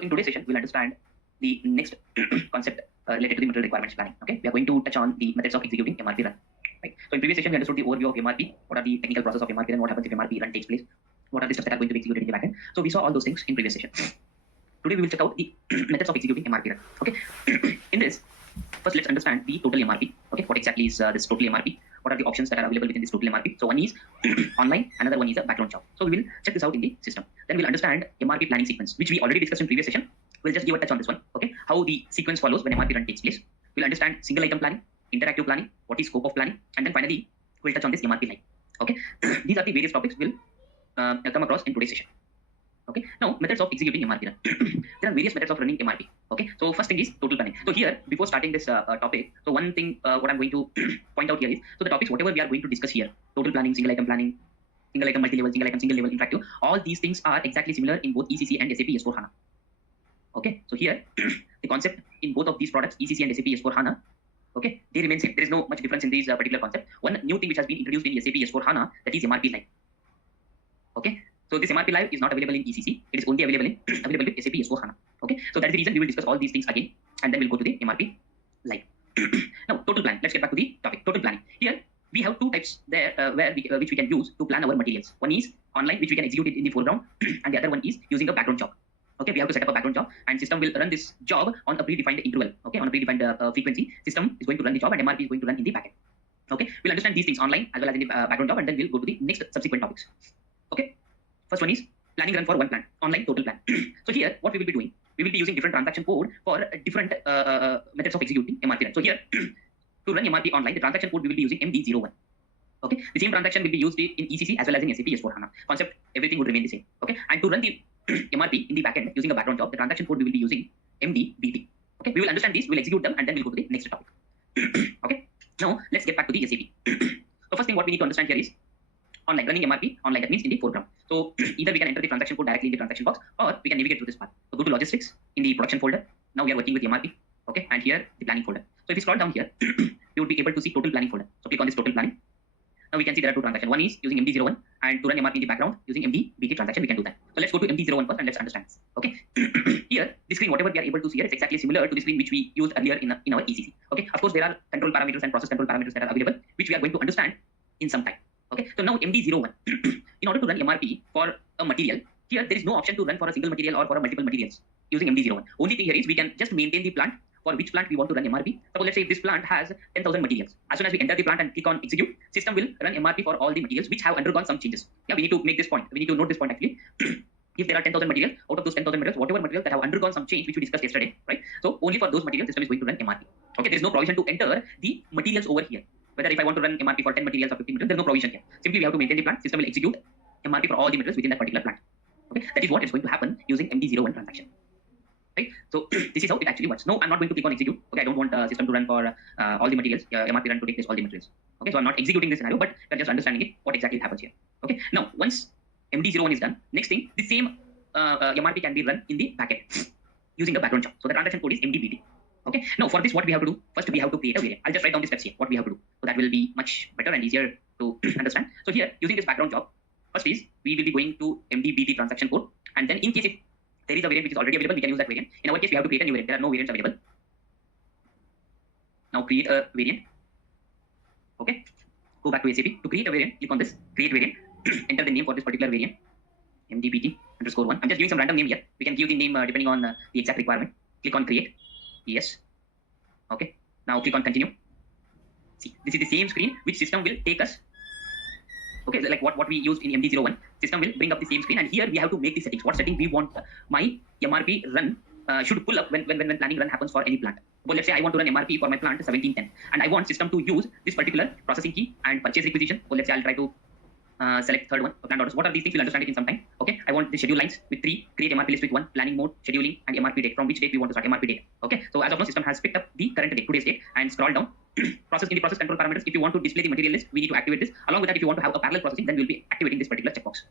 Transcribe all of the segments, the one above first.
So in today's session, we'll understand the next concept related to the material requirements planning. Okay, we are going to touch on the methods of executing MRP run. Right. So in previous session, we understood the overview of MRP. What are the technical process of MRP run? What happens if MRP run takes place? What are the steps that are going to be executed in the backend? So we saw all those things in previous session. Today we will check out the methods of executing MRP run. Okay. In this, first let's understand the total MRP. Okay, what exactly is this total MRP? What are the options that are available within this total MRP? So one is online, another one is a background job. So we will check this out in the system. Then we'll understand MRP planning sequence, which we already discussed in previous session. We'll just give a touch on this one. Okay, how the sequence follows when MRP run takes place. We'll understand single item planning, interactive planning, what is scope of planning, and then finally we'll touch on this MRP line. Okay, these are the various topics we'll come across in today's session. Okay, now methods of executing MRP run. There are various methods of running MRP. Okay, so first thing is total planning. So here, before starting this topic, so one thing what I'm going to point out here is, so the topics whatever we are going to discuss here, total planning, single item multi-level, single level, interactive, all these things are exactly similar in both ECC and SAP S4HANA. Okay, so here the concept in both of these products, ECC and SAP S4HANA, okay, they remain same. There is no much difference in these particular concept. One new thing which has been introduced in SAP S4HANA, that is MRP line. Okay, so this MRP live is not available in ECC. It is only available in SAP S4HANA. Okay, so that is the reason we will discuss all these things again, and then we'll go to the MRP live. Now, total plan. Let's get back to the topic. Total planning. Here we have two types there which we can use to plan our materials. One is online, which we can execute it in the foreground, and the other one is using a background job. Okay, we have to set up a background job, and system will run this job on a predefined interval. Okay, on a predefined frequency. System is going to run the job, and MRP is going to run in the backend. Okay, we'll understand these things online as well as in the background job, and then we'll go to the next subsequent topics. Okay, first one is planning run for one plan, online total plan. So here, what we will be doing, we will be using different transaction code for different methods of executing MRP run. So here, to run MRP online, the transaction code we will be using MD01. Okay, the same transaction will be used in ECC as well as in SAP S4HANA. Concept, everything would remain the same. Okay, and to run the MRP in the backend using a background job, the transaction code we will be using MDBT. Okay, we will understand these, we'll execute them, and then we'll go to the next topic. Okay, now let's get back to the SAP. So first thing what we need to understand here is online, running MRP online, that means in the foreground. So either we can enter the transaction code directly in the transaction box, or we can navigate through this path. So go to logistics in the production folder. Now we are working with MRP. Okay, and here the planning folder. So if you scroll down here, you would be able to see total planning folder. So click on this total planning. Now we can see there are two transactions. One is using MD01, and to run MRP in the background using MDBT transaction, we can do that. So let's go to MD01 first and let's understand this. Okay, here the screen whatever we are able to see here is exactly similar to the screen which we used earlier in our ECC. Okay, of course there are control parameters and process control parameters that are available, which we are going to understand in some time. Okay, so now MD01, in order to run MRP for a material, here there is no option to run for a single material or for a multiple materials using MD01. Only thing here is we can just maintain the plant for which plant we want to run MRP. Suppose let's say if this plant has 10,000 materials. As soon as we enter the plant and click on execute, system will run MRP for all the materials which have undergone some changes. Yeah, we need to make this point. We need to note this point actually. If there are 10,000 materials, out of those 10,000 materials, whatever materials that have undergone some change, which we discussed yesterday, right? So only for those materials, system is going to run MRP. Okay, there is no provision to enter the materials over here. Whether if I want to run MRP for 10 materials or 15 materials, there is no provision here. Simply we have to maintain the plant. System will execute MRP for all the materials within that particular plant. Okay, that is what is going to happen using MD01 transaction. Right? So this is how it actually works. No, I'm not going to click on execute. Okay, I don't want system to run for all the materials. MRP run to take place all the materials. Okay, so I'm not executing this scenario, but we're just understanding it, what exactly happens here. Okay, now once MD01 is done, next thing, the same MRP can be run in the backend using a background job. So the transaction code is MDBT. Okay, now for this what we have to do, first we have to create a variant. I'll just write down the steps here, what we have to do. So that will be much better and easier to understand. So here, using this background job, first is we will be going to MDBT transaction code, and then in case if there is a variant which is already available, we can use that variant. In our case, we have to create a new variant. There are no variants available. Now create a variant. Okay, go back to SAP. To create a variant, click on this, create variant, enter the name for this particular variant, MDBT_1. I'm just giving some random name here. We can give the name depending on the exact requirement. Click on create. Yes. Okay. Now click on continue. See, this is the same screen which system will take us. Okay, like what we used in MD01, system will bring up the same screen, and here we have to make the settings. What setting we want my MRP run should pull up when planning run happens for any plant. Well, let's say I want to run MRP for my plant 1710, and I want system to use this particular processing key and purchase requisition. So let's say I'll try to select third one, plant orders. What are these things? We'll understand it in some time. Okay, I want the schedule lines with 3, create MRP list with 1, planning mode, scheduling, and MRP date. From which date we want to start MRP date. Okay, so as of now, system has picked up the current date, today's date, and scroll down. Process in the process control parameters. If you want to display the material list, we need to activate this. Along with that, if you want to have a parallel processing, then we'll be activating this particular checkbox.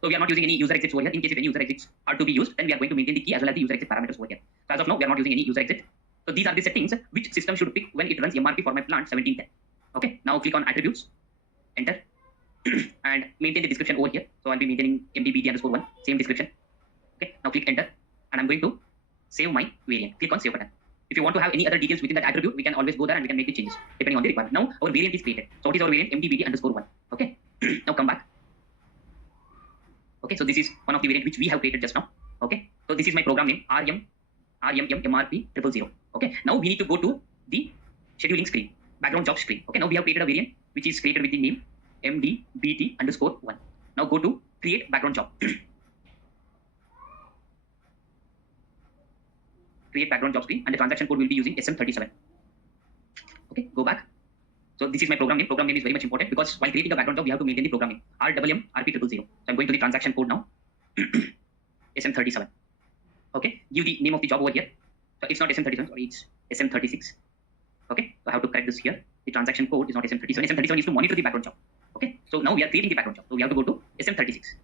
So we are not using any user exits over here. In case if any user exits are to be used, then we are going to maintain the key as well as the user exit parameters over here. So as of now, we are not using any user exit. So these are the settings which system should pick when it runs MRP for my plant 1710. Okay, now click on attributes, enter, and maintain the description over here. So I'll be maintaining MDBT_1, same description. Okay, now click enter. and I'm going to save my variant. Click on save button. If you want to have any other details within that attribute, we can always go there and we can make the changes depending on the requirement. Now our variant is created. So what is our variant? MDBT_1. Okay. Now come back. Okay, so this is one of the variant which we have created just now. Okay, so this is my program name RMMMRP000. Okay, now we need to go to the scheduling screen, background job screen. Okay, now we have created a variant which is created with the name MDBT_1. Now go to create background job. Create background job screen, and the transaction code will be using SM37. Okay, go back. So this is my program name. Program name is very much important because while creating a background job, we have to maintain the program name RMMRP000. So I'm going to the transaction code now. SM37. Okay, give the name of the job over here. So it's not SM37, sorry, it's SM36. Okay, so I have to correct this here. The transaction code is not SM37. SM37 is to monitor the background job. Okay, so now we are creating the background job. So we have to go to SM36.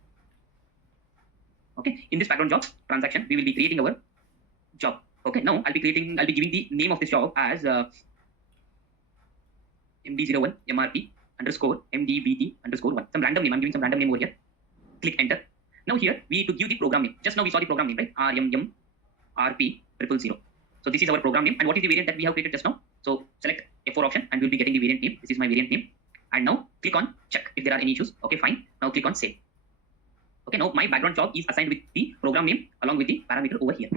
Okay, in this background job transaction, we will be creating our job. Okay, now I'll be giving the name of this job as MD01 MRP_MDBT_1. Some random name. I'm giving some random name over here. Click enter. Now here we need to give the program name. Just now we saw the program name, right? RMMRP000. So this is our program name. And what is the variant that we have created just now? So select F4 option and we'll be getting the variant name. This is my variant name. And now click on check if there are any issues. Okay, fine. Now click on save. Okay, now my background job is assigned with the program name along with the parameter over here.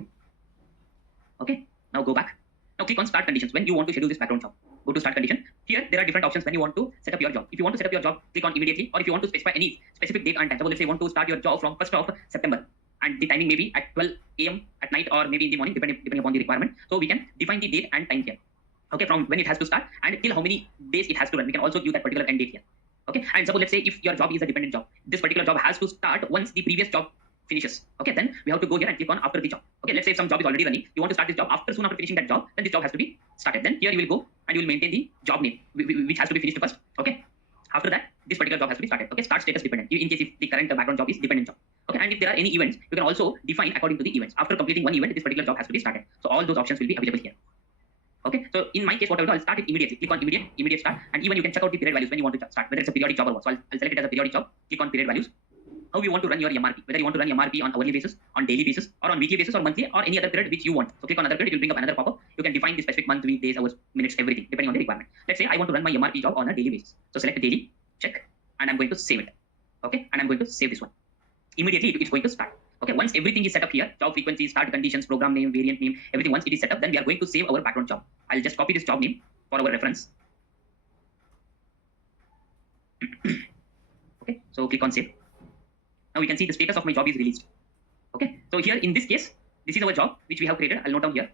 Okay, now go back. Now click on start conditions when you want to schedule this background job. Go to start condition. Here there are different options when you want to set up your job. If you want to set up your job, click on immediately, or if you want to specify any specific date and time. So let's say you want to start your job from 1st of September and the timing may be at 12 a.m. at night or maybe in the morning depending upon the requirement. So we can define the date and time here. Okay, from when it has to start and till how many days it has to run. We can also give that particular end date here. Okay, and suppose let's say if your job is a dependent job, this particular job has to start once the previous job finishes. Okay, then we have to go here and click on after the job. Okay, let's say if some job is already running, you want to start this job soon after finishing that job, then this job has to be started. Then here you will go and you will maintain the job name which has to be finished first. Okay, after that this particular job has to be started. Okay, start status dependent in case if the current background job is dependent job. Okay, and if there are any events, you can also define according to the events. After completing one event, this particular job has to be started. So all those options will be available here. Okay, so in my case, what I will do, I'll start it immediately. Click on immediate start, and even you can check out the period values when you want to start, whether it's a periodic job or what. So I'll select it as a periodic job. Click on period values. How you want to run your MRP, whether you want to run MRP on hourly basis, on daily basis, or on weekly basis, or monthly, or any other period which you want. So click on other period, it will bring up another pop-up. You can define the specific month, week, days, hours, minutes, everything, depending on the requirement. Let's say I want to run my MRP job on a daily basis. So select daily, check, and I'm going to save it. Okay, and I'm going to save this one. Immediately it's going to start. Okay, once everything is set up here, job frequency, start conditions, program name, variant name, everything, once it is set up, then we are going to save our background job. I'll just copy this job name for our reference. Okay, so click on save. Now we can see the status of my job is released. Okay, so here in this case, this is our job which we have created. I'll note down here.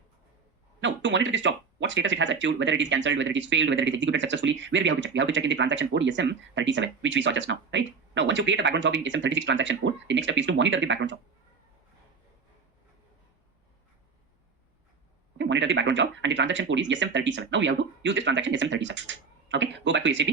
Now to monitor this job, what status it has achieved, whether it is cancelled, whether it is failed, whether it is executed successfully, where we have to check? We have to check in the transaction code SM37, which we saw just now, right? Now once you create a background job in SM36 transaction code, the next step is to monitor the background job. Okay, monitor the background job, and the transaction code is SM37. Now we have to use this transaction SM37. Okay, go back to SAP.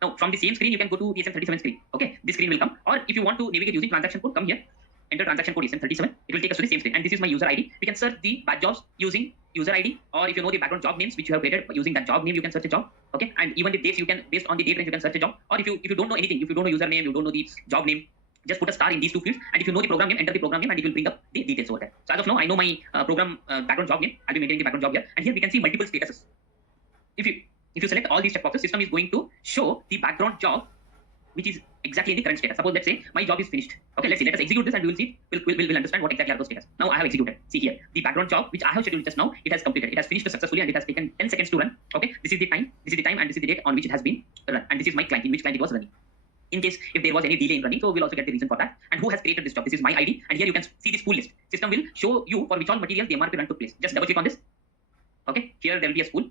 Now from the same screen, you can go to the SM37 screen. Okay, this screen will come, or if you want to navigate using transaction code, come here. Enter transaction code SM37. It will take us to the same screen, and this is my user ID. We can search the batch jobs using user ID, or if you know the background job names which you have created using that job name, you can search a job. Okay, and even the dates, you can based on the date range you can search a job. Or if you don't know anything, if you don't know username, you don't know the job name, just put a star in these two fields, and if you know the program name, enter the program name, and it will bring up the details over there. So as of now, I know my program background job name. I'll be maintaining the background job here, and here we can see multiple statuses. If you select all these checkboxes, system is going to show the background job which is exactly in the current status. Suppose let's say my job is finished. Okay, let's see. Let us execute this and we will see. We'll understand what exactly are those status. Now I have executed. See here, the background job which I have scheduled just now, it has completed. It has finished successfully and it has taken 10 seconds to run. Okay, this is the time, and this is the date on which it has been run. And this is my client, in which client it was running. In case if there was any delay in running, so we'll also get the reason for that. And who has created this job? This is my ID, and here you can see this spool list. System will show you for which all materials the MRP run took place. Just double click on this. Okay, here there will be a spool.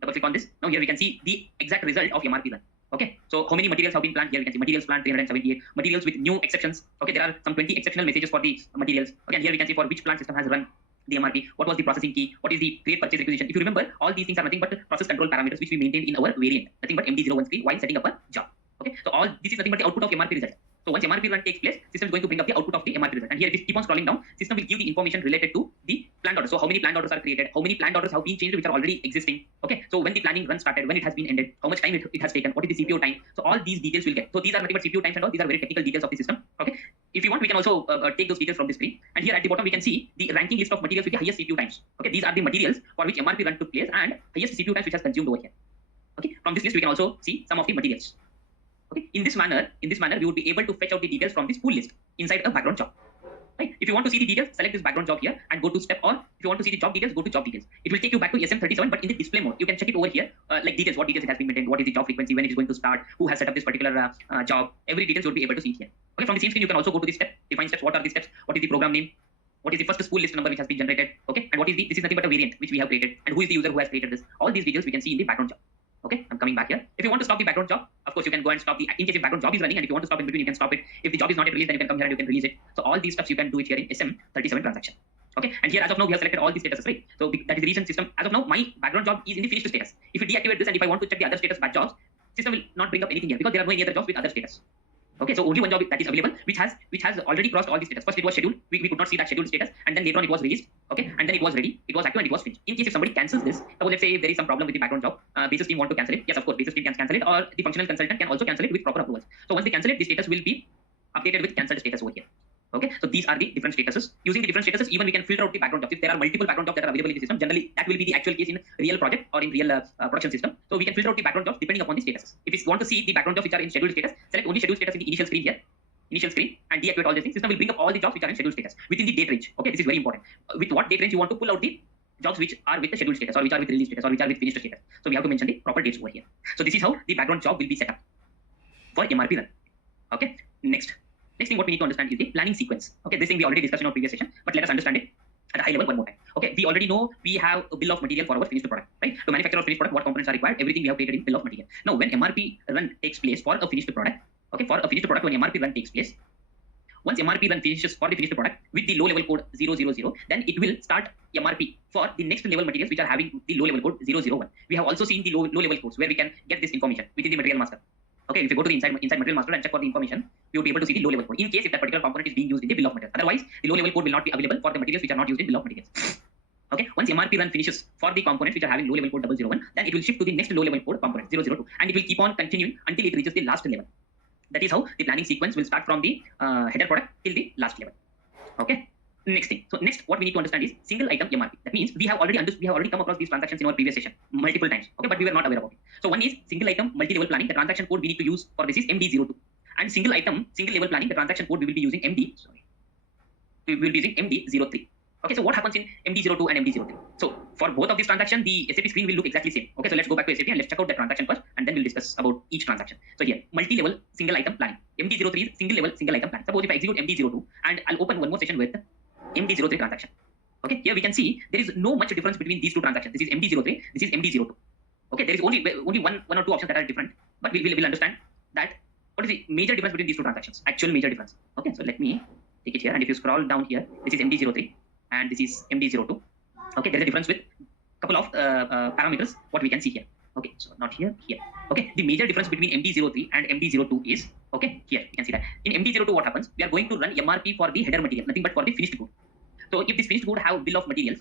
Double click on this. Now here we can see the exact result of MRP run. Okay, so how many materials have been planned? Here we can see materials planned 378, materials with new exceptions. Okay, there are some 20 exceptional messages for the materials. Okay, and here we can see for which plant system has run the MRP, what was the processing key, what is the create purchase requisition. If you remember, all these things are nothing but process control parameters which we maintain in our variant, nothing but MD01 screen while setting up a job. Okay, so all this is nothing but the output of MRP result. So once MRP run takes place, system is going to bring up the output of the MRP result. And here if you keep on scrolling down, system will give the information related to the planned orders. So how many planned orders are created, how many planned orders have been changed which are already existing. Okay, so when the planning run started, when it has been ended, how much time it has taken, what is the CPU time. So all these details will get. So these are nothing but CPU times and all. These are very technical details of the system. Okay, if you want, we can also take those details from the screen. And here at the bottom, we can see the ranking list of materials with the highest CPU times. Okay, these are the materials for which MRP run took place and highest CPU times which has consumed over here. Okay, from this list, we can also see some of the materials. Okay, in this manner, we would be able to fetch out the details from the spool list inside a background job. Right? If you want to see the details, select this background job here and go to step, or if you want to see the job details, go to job details. It will take you back to SM37, but in the display mode, you can check it over here, like details, what details it has been maintained, what is the job frequency, when it is going to start, who has set up this particular job. Every details you'll be able to see here. Okay, from the same screen, you can also go to the step, define steps, what are the steps, what is the program name, what is the first spool list number which has been generated, okay, and what is this is nothing but a variant which we have created, and who is the user who has created this. All these details we can see in the background job. Okay, I'm coming back here. If you want to stop the background job, of course you can go and stop the, in case the background job is running, and if you want to stop in between, you can stop it. If the job is not yet released, then you can come here and you can release it. So all these steps you can do it here in SM37 transaction. Okay, and here as of now we have selected all these statuses, right? So that is the reason system, as of now, my background job is in the finished status. If you deactivate this and if I want to check the other status batch jobs, system will not bring up anything here because there are no any other jobs with other status. Okay, so only one job that is available which has already crossed all the status. First it was scheduled, we could not see that scheduled status, and then later on it was released. Okay, and then it was ready, it was active, and it was finished. In case if somebody cancels this, suppose let's say there is some problem with the background job, basis team want to cancel it. Yes, of course, basis team can cancel it, or the functional consultant can also cancel it with proper approvals. So once they cancel it, the status will be updated with cancelled status over here. Okay, so these are the different statuses. Using the different statuses, even we can filter out the background jobs. If there are multiple background jobs that are available in the system, generally that will be the actual case in real project or in real production system. So we can filter out the background jobs depending upon the statuses. If you want to see the background jobs which are in scheduled status, select only scheduled status in the initial screen here. Initial screen, and deactivate all these things. System will bring up all the jobs which are in scheduled status within the date range. Okay, this is very important. With what date range you want to pull out the jobs which are with the scheduled status, or which are with release status, or which are with finished status. So we have to mention the proper dates over here. So this is how the background job will be set up for MRP run. Okay, next thing what we need to understand is the planning sequence. Okay, this thing we already discussed in our previous session, but let us understand it at a high level one more time. Okay, we already know we have a bill of material for our finished product, right? To manufacture our finished product, what components are required, everything we have created in bill of material. Now, when MRP run takes place for a finished product, okay, for a finished product, when MRP run takes place, once MRP run finishes for the finished product with the low level code 000, then it will start MRP for the next level materials which are having the low level code 001. We have also seen the low level codes where we can get this information within the material master. Okay, if you go to the inside material master and check for the information, you will be able to see the low level code in case if that particular component is being used in the bill of materials. Otherwise, the low level code will not be available for the materials which are not used in bill of materials. Okay, once MRP run finishes for the components which are having low level code 001, then it will shift to the next low level code component 002, and it will keep on continuing until it reaches the last level. That is how the planning sequence will start from the header product till the last level. Okay. Next thing. So next, what we need to understand is single item MRP. That means we have already come across these transactions in our previous session multiple times. Okay, but we were not aware about it. So one is single item multi-level planning. The transaction code we need to use for this is MD02. And single item single level planning. The transaction code we will be using We will be using MD03. Okay, so what happens in MD02 and MD03? So for both of these transactions, the SAP screen will look exactly same. Okay, so let's go back to SAP and let's check out the transaction first, and then we'll discuss about each transaction. So here, multi-level single item planning. MD03 is single level single item planning. Suppose if I execute MD02 and I'll open one more session with MD03 transaction. Okay, here we can see there is no much difference between these two transactions. This is MD03, this is MD02. Okay, there is only one or two options that are different, but we'll understand that what is the major difference between these two transactions, actual major difference. Okay, so let me take it here, and if you scroll down here, this is MD03 and this is MD02. Okay, there is a difference with couple of parameters what we can see here. Okay, so not here, here. Okay, the major difference between MD03 and MD02 is, okay, here you can see that in MD02 what happens, we are going to run MRP for the header material, nothing but for the finished good. So if this finished good have bill of materials,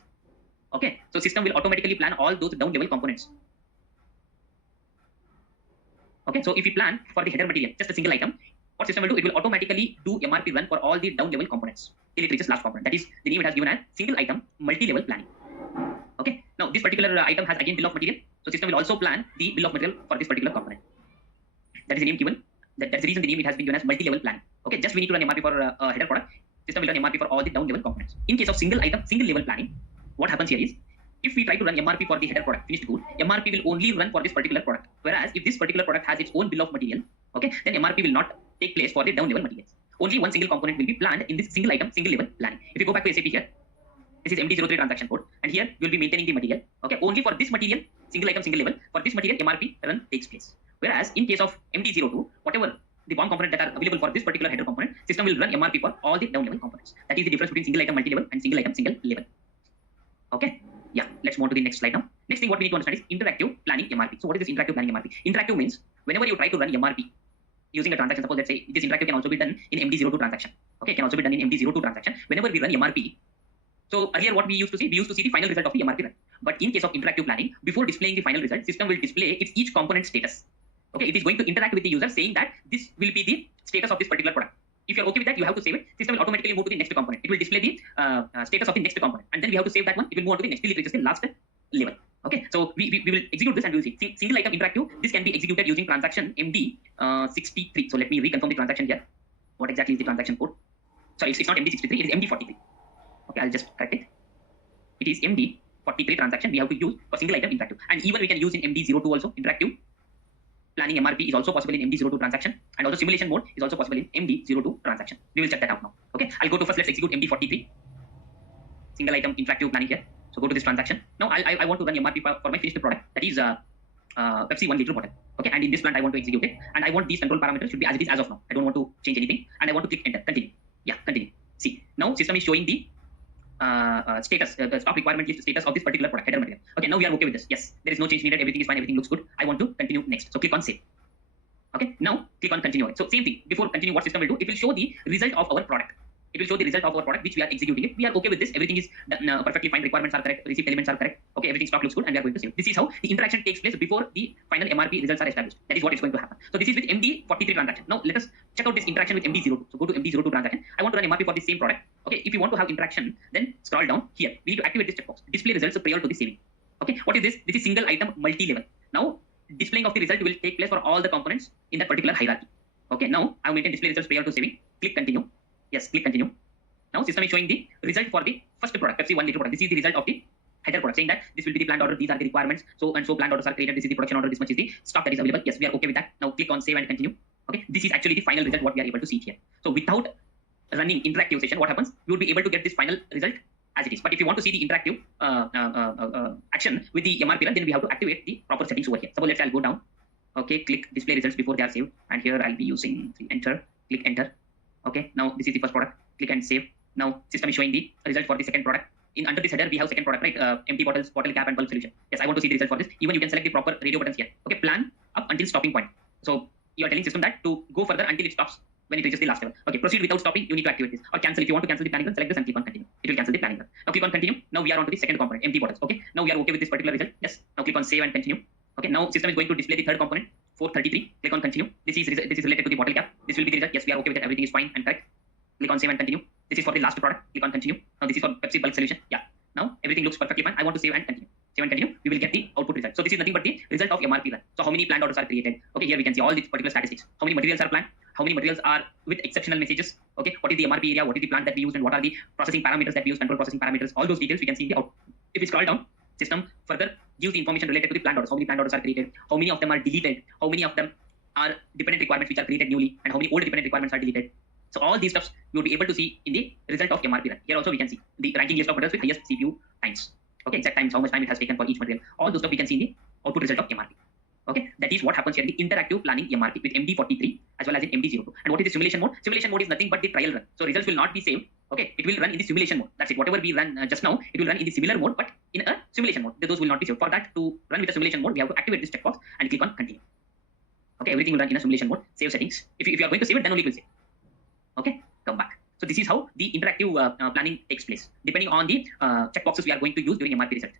okay, so system will automatically plan all those down level components. Okay, so if we plan for the header material just a single item, what system will do, it will automatically do MRP run for all the down level components till it reaches last component. That is the name it has given as single item multi-level planning. Okay, now this particular item has again bill of material, so system will also plan the bill of material for this particular component. That is the name given. That's the reason the name it has been given as multi-level planning. Okay, just we need to run MRP for a header product. System will run MRP for all the down level components. In case of single item single level planning, what happens here is, if we try to run MRP for the header product finished good, MRP will only run for this particular product. Whereas if this particular product has its own bill of material, okay, then MRP will not take place for the down level materials. Only one single component will be planned in this single item single level planning. If you go back to SAP here, this is MD03 transaction code, and here you will be maintaining the material. Okay, only for this material, single item, single level, for this material, MRP run takes place. Whereas in case of MD02, whatever the BOM component that are available for this particular header component, system will run MRP for all the down level components. That is the difference between single item multi-level and single item single level. Okay, yeah, let's move on to the next slide now. Next thing what we need to understand is interactive planning MRP. So what is this interactive planning MRP? Interactive means whenever you try to run MRP using a transaction, suppose let's say this interactive can also be done in MD02 transaction. Okay, it can also be done in MD02 transaction. Whenever we run MRP, so earlier what we used to see the final result of the MRP run. But in case of interactive planning, before displaying the final result, system will display its each component status. Okay, it is going to interact with the user saying that this will be the status of this particular product. If you're okay with that, you have to save it. System will automatically move to the next component. It will display the status of the next component, and then we have to save that one. It will move on to the next till it reaches the last level. Okay, so we will execute this and we'll see. Single item interactive. This can be executed using transaction MD 63. So let me reconfirm the transaction here. What exactly is the transaction code? Sorry, it's not MD 63. It is MD 43. Okay, I'll just correct it. It is MD 43 transaction we have to use for single item interactive, and even we can use in MD 02 also interactive. Planning MRP is also possible in MD02 transaction, and also simulation mode is also possible in MD02 transaction. We will check that out now. Okay, I'll go to first, let's execute MD43, single item interactive planning here. So go to this transaction. Now I want to run MRP for my finished product, that is Pepsi 1 liter bottle. Okay, and in this plant I want to execute it, and I want these control parameters should be as it is as of now. I don't want to change anything, and I want to click enter, continue. Yeah, continue. See, now system is showing the status, the stock requirement list status of this particular product, header material. Okay, now we are okay with this. Yes, there is no change needed. Everything is fine. Everything looks good. I want to continue next. So click on save. Okay, now click on continue. So same thing. Before continue, what system will do? It will show the result of our product. It will show the result of our product which we are executing it. We are okay with this. Everything is done, perfectly fine. Requirements are correct. Receipt elements are correct. Okay, everything stock looks good, and we are going to save. This is how the interaction takes place before the final MRP results are established. That is what is going to happen. So this is with MD43 transaction. Now let us check out this interaction with MD02. So go to MD02 transaction. I want to run MRP for the same product. Okay, if you want to have interaction, then scroll down here. We need to activate this checkbox. Display results prior to the saving. Okay, what is this? This is single item multi-level. Now displaying of the result will take place for all the components in that particular hierarchy. Okay, now I will maintain display results prior to saving. Click continue. Yes, click continue. Now system is showing the result for the first product, Pepsi 1 liter product. This is the result of the header product, saying that this will be the plant order, these are the requirements, so and so plant orders are created, this is the production order, this much is the stock that is available. Yes, we are okay with that. Now click on save and continue. Okay, this is actually the final result what we are able to see here. So without running interactive session, what happens? You will be able to get this final result as it is. But if you want to see the interactive action with the MRP run, then we have to activate the proper settings over here. Suppose let's say I'll go down. Okay, click display results before they are saved, and here I'll be using enter. Click enter. Okay, now this is the first product. Click and save. Now system is showing the result for the second product. In under this header we have second product, right? Empty bottles, bottle cap, and bulk solution. Yes, I want to see the result for this. Even you can select the proper radio buttons here. Okay, plan up until stopping point. So you are telling system that to go further until it stops when it reaches the last level. Okay, proceed without stopping. You need to activate this, or cancel. If you want to cancel the planning run, select this and click on continue. It will cancel the planning run. Now click on continue. Now we are on to the second component, empty bottles. Okay, now we are okay with this particular result. Yes. Now click on save and continue. Okay, now system is going to display the third component, 433. Click on continue. This is related to the bottle cap. This will be the result. Yes, we are okay with it. Everything is fine and correct. Click on save and continue. This is for the last product. Click on continue. Now this is for Pepsi bulk solution. Yeah. Now everything looks perfectly fine. I want to save and continue. Save and continue. We will get the output result. So this is nothing but the result of MRP run. So how many plant orders are created? Okay, here we can see all these particular statistics. How many materials are planned? How many materials are with exceptional messages? Okay, what is the MRP area? What is the plant that we use? And what are the processing parameters that we use? Control processing parameters. All those details we can see in the output. If we scroll down, system further gives the information related to the plant orders. How many plant orders are created? How many of them are deleted? How many of them are dependent requirements which are created newly? And how many old dependent requirements are deleted? So all these stuffs you will be able to see in the result of MRP run. Here also we can see the ranking list of materials with highest CPU times. Okay, exact times, how much time it has taken for each material. All those stuff we can see in the output result of MRP. Okay, that is what happens here in the interactive planning MRP with MD43 as well as in MD02. And what is the simulation mode? Simulation mode is nothing but the trial run. So results will not be saved. Okay, it will run in the simulation mode. That's it. Whatever we ran just now, it will run in the similar mode, but in a simulation mode. Those will not be saved. For that to run with a simulation mode, we have to activate this checkbox and click on continue. Okay, everything will run in a simulation mode. Save settings. If you are going to save it, then only it will save. Okay, come back. So this is how the interactive planning takes place, depending on the checkboxes we are going to use during MRP result.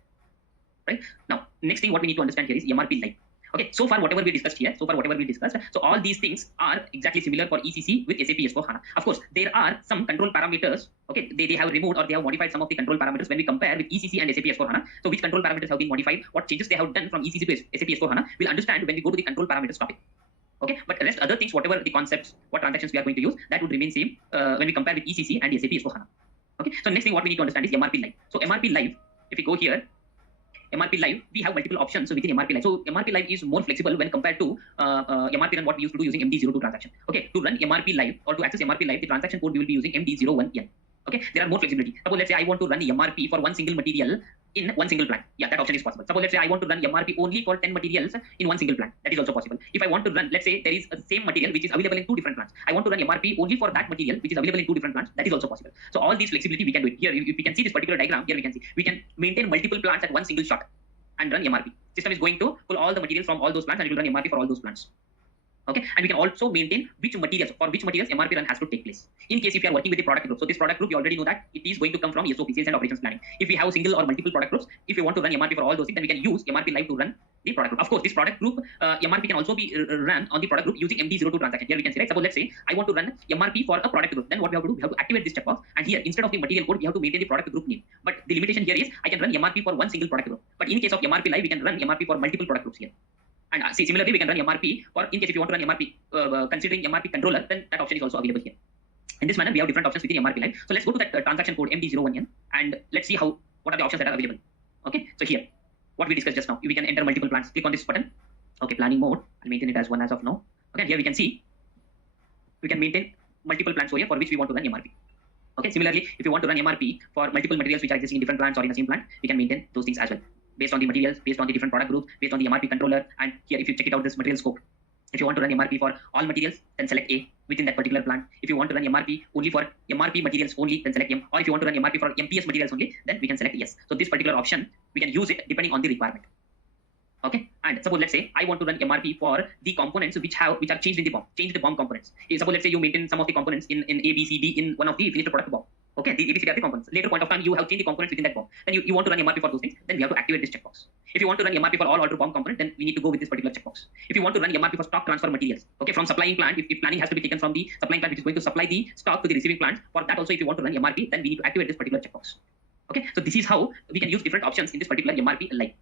Right? Now, next thing what we need to understand here is MRP live. Okay, so far whatever we discussed here, so all these things are exactly similar for ECC with SAP S/4HANA. Of course, there are some control parameters. Okay, they have removed or they have modified some of the control parameters when we compare with ECC and SAP S/4HANA. So which control parameters have been modified? What changes they have done from ECC to SAP S/4HANA? We'll understand when we go to the control parameters topic. Okay, but rest other things, whatever the concepts, what transactions we are going to use, that would remain same when we compare with ECC and SAP S/4HANA. Okay, so next thing what we need to understand is MRP live. So MRP live, if we go here, MRP live, we have multiple options within MRP live. So MRP live is more flexible when compared to MRP run what we used to do using MD02 transaction. Okay, to run MRP live or to access MRP live, the transaction code we will be using MD01N. Okay, there are more flexibility. Suppose let's say I want to run the MRP for one single material in one single plant. Yeah, that option is possible. Suppose let's say I want to run MRP only for 10 materials in one single plant. That is also possible. If I want to run, let's say there is a same material which is available in two different plants. I want to run MRP only for that material which is available in two different plants. That is also possible. So all these flexibility we can do it. Here, if we can see this particular diagram, here we can see we can maintain multiple plants at one single shot and run MRP. System is going to pull all the materials from all those plants and it will run MRP for all those plants. Okay, and we can also maintain which materials MRP run has to take place. In case if you are working with the product group, so this product group you already know that it is going to come from SOP, sales and operations planning. If we have single or multiple product groups, if you want to run MRP for all those things, then we can use MRP live to run the product group. Of course, this product group MRP can also be run on the product group using MD02 transaction. Here we can see, right? Suppose let's say I want to run MRP for a product group. Then what we have to do? We have to activate this checkbox, and here instead of the material code, we have to maintain the product group name. But the limitation here is I can run MRP for one single product group. But in case of MRP live, we can run MRP for multiple product groups here. And see, similarly, we can run MRP, or in case if you want to run MRP, considering MRP controller, then that option is also available here. In this manner, we have different options within MRP Live. So let's go to that transaction code MD01 here, and let's see what are the options that are available. Okay, so here, what we discussed just now, we can enter multiple plans. Click on this button. Okay, planning mode. I'll maintain it as 1 as of now. Okay, here we can see we can maintain multiple plans over here for which we want to run MRP. Okay, similarly, if you want to run MRP for multiple materials which are existing in different plants or in the same plant, we can maintain those things as well, based on the materials, based on the different product groups, based on the MRP controller. And here, if you check it out, this material scope. If you want to run MRP for all materials, then select A within that particular plant. If you want to run MRP only for MRP materials only, then select M. Or if you want to run MRP for MPS materials only, then we can select yes. So this particular option, we can use it depending on the requirement. Okay, and suppose let's say I want to run MRP for the components which are changed in the BOM, change the BOM components. Suppose let's say you maintain some of the components in A, B, C, D in one of the finished product BOM. Okay, the ABCD are the components. Later point of time, you have changed the components within that BOM. Then you want to run MRP for those things, then we have to activate this checkbox. If you want to run MRP for all alter BOM components, then we need to go with this particular checkbox. If you want to run MRP for stock transfer materials, okay, from supplying plant, if planning has to be taken from the supplying plant which is going to supply the stock to the receiving plant, for that also if you want to run MRP, then we need to activate this particular checkbox. Okay, so this is how we can use different options in this particular MRP live.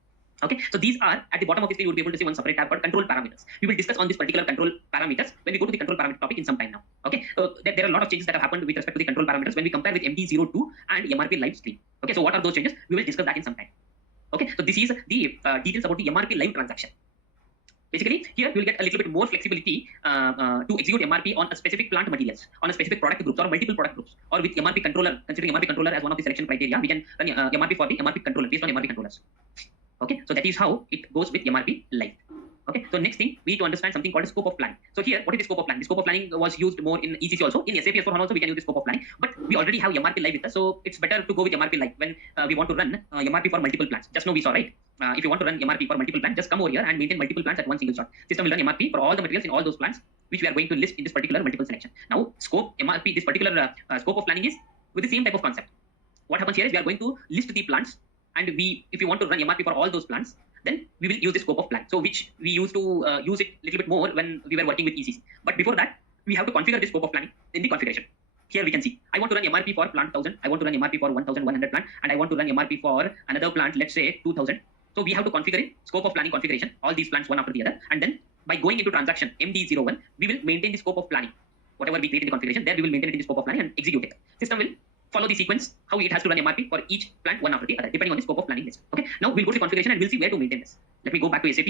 Okay, so these are at the bottom of the screen. You will be able to see one separate tab called control parameters. We will discuss on this particular control parameters when we go to the control parameter topic in some time now. Okay, there are a lot of changes that have happened with respect to the control parameters when we compare with MD02 and MRP live stream. Okay, so what are those changes? We will discuss that in some time. Okay, so this is the details about the MRP live transaction. Basically, here you will get a little bit more flexibility to execute MRP on a specific plant materials, on a specific product groups or multiple product groups, or with MRP controller. Considering MRP controller as one of the selection criteria, we can run MRP for the MRP controller based on MRP controllers. Okay, so that is how it goes with MRP live. Okay, so next thing, we need to understand something called a scope of planning. So here, what is the scope of planning? The scope of planning was used more in ECC also. In SAP S/4HANA also, we can use the scope of planning. But we already have MRP live with us, so it's better to go with MRP live when we want to run MRP for multiple plants. Just now we saw, right? If you want to run MRP for multiple plants, just come over here and maintain multiple plants at one single shot. System will run MRP for all the materials in all those plants, which we are going to list in this particular multiple selection. Now, scope MRP, this particular scope of planning is with the same type of concept. What happens here is we are going to list the plants, and if you want to run MRP for all those plants, then we will use the scope of plan. So which we used to use it a little bit more when we were working with ECC. But before that, we have to configure the scope of planning in the configuration. Here we can see, I want to run MRP for plant 1000, I want to run MRP for 1100 plant, and I want to run MRP for another plant, let's say 2000. So we have to configure it, scope of planning configuration, all these plants one after the other. And then by going into transaction MD01, we will maintain the scope of planning. Whatever we create in the configuration, there we will maintain it in the scope of planning and execute it. System will follow the sequence, how it has to run MRP for each plant one after the other, depending on the scope of planning list. Okay, now we'll go to the configuration and we'll see where to maintain this. Let me go back to SAP.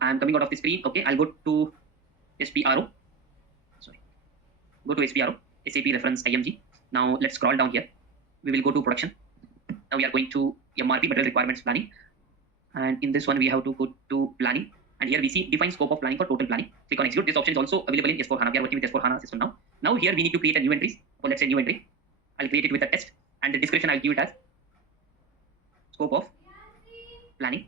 I'm coming out of the screen. Okay, I'll go to SPRO. Sorry. Go to SPRO, SAP reference IMG. Now let's scroll down here. We will go to production. Now we are going to MRP material requirements planning. And in this one, we have to go to planning. And here we see define scope of planning for total planning. Click on execute. This option is also available in S4HANA. We are working with S4HANA system now. Now here we need to create a new entry. So let's say new entry. I'll create it with a test, and the description I'll give it as scope of planning,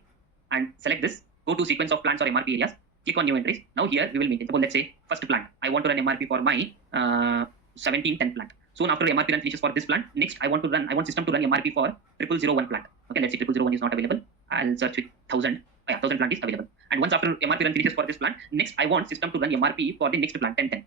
and select this. Go to sequence of plants or MRP areas. Click on new entries. Now here we will maintain. Suppose let's say first plant. I want to run MRP for my 1710 plant. Soon after MRP run finishes for this plant, next I want system to run MRP for 0001 plant. Okay, let's say 0001 is not available. I'll search with 1000. 1000 plant is available. And once after MRP run finishes for this plant, next I want system to run MRP for the next plant 1010.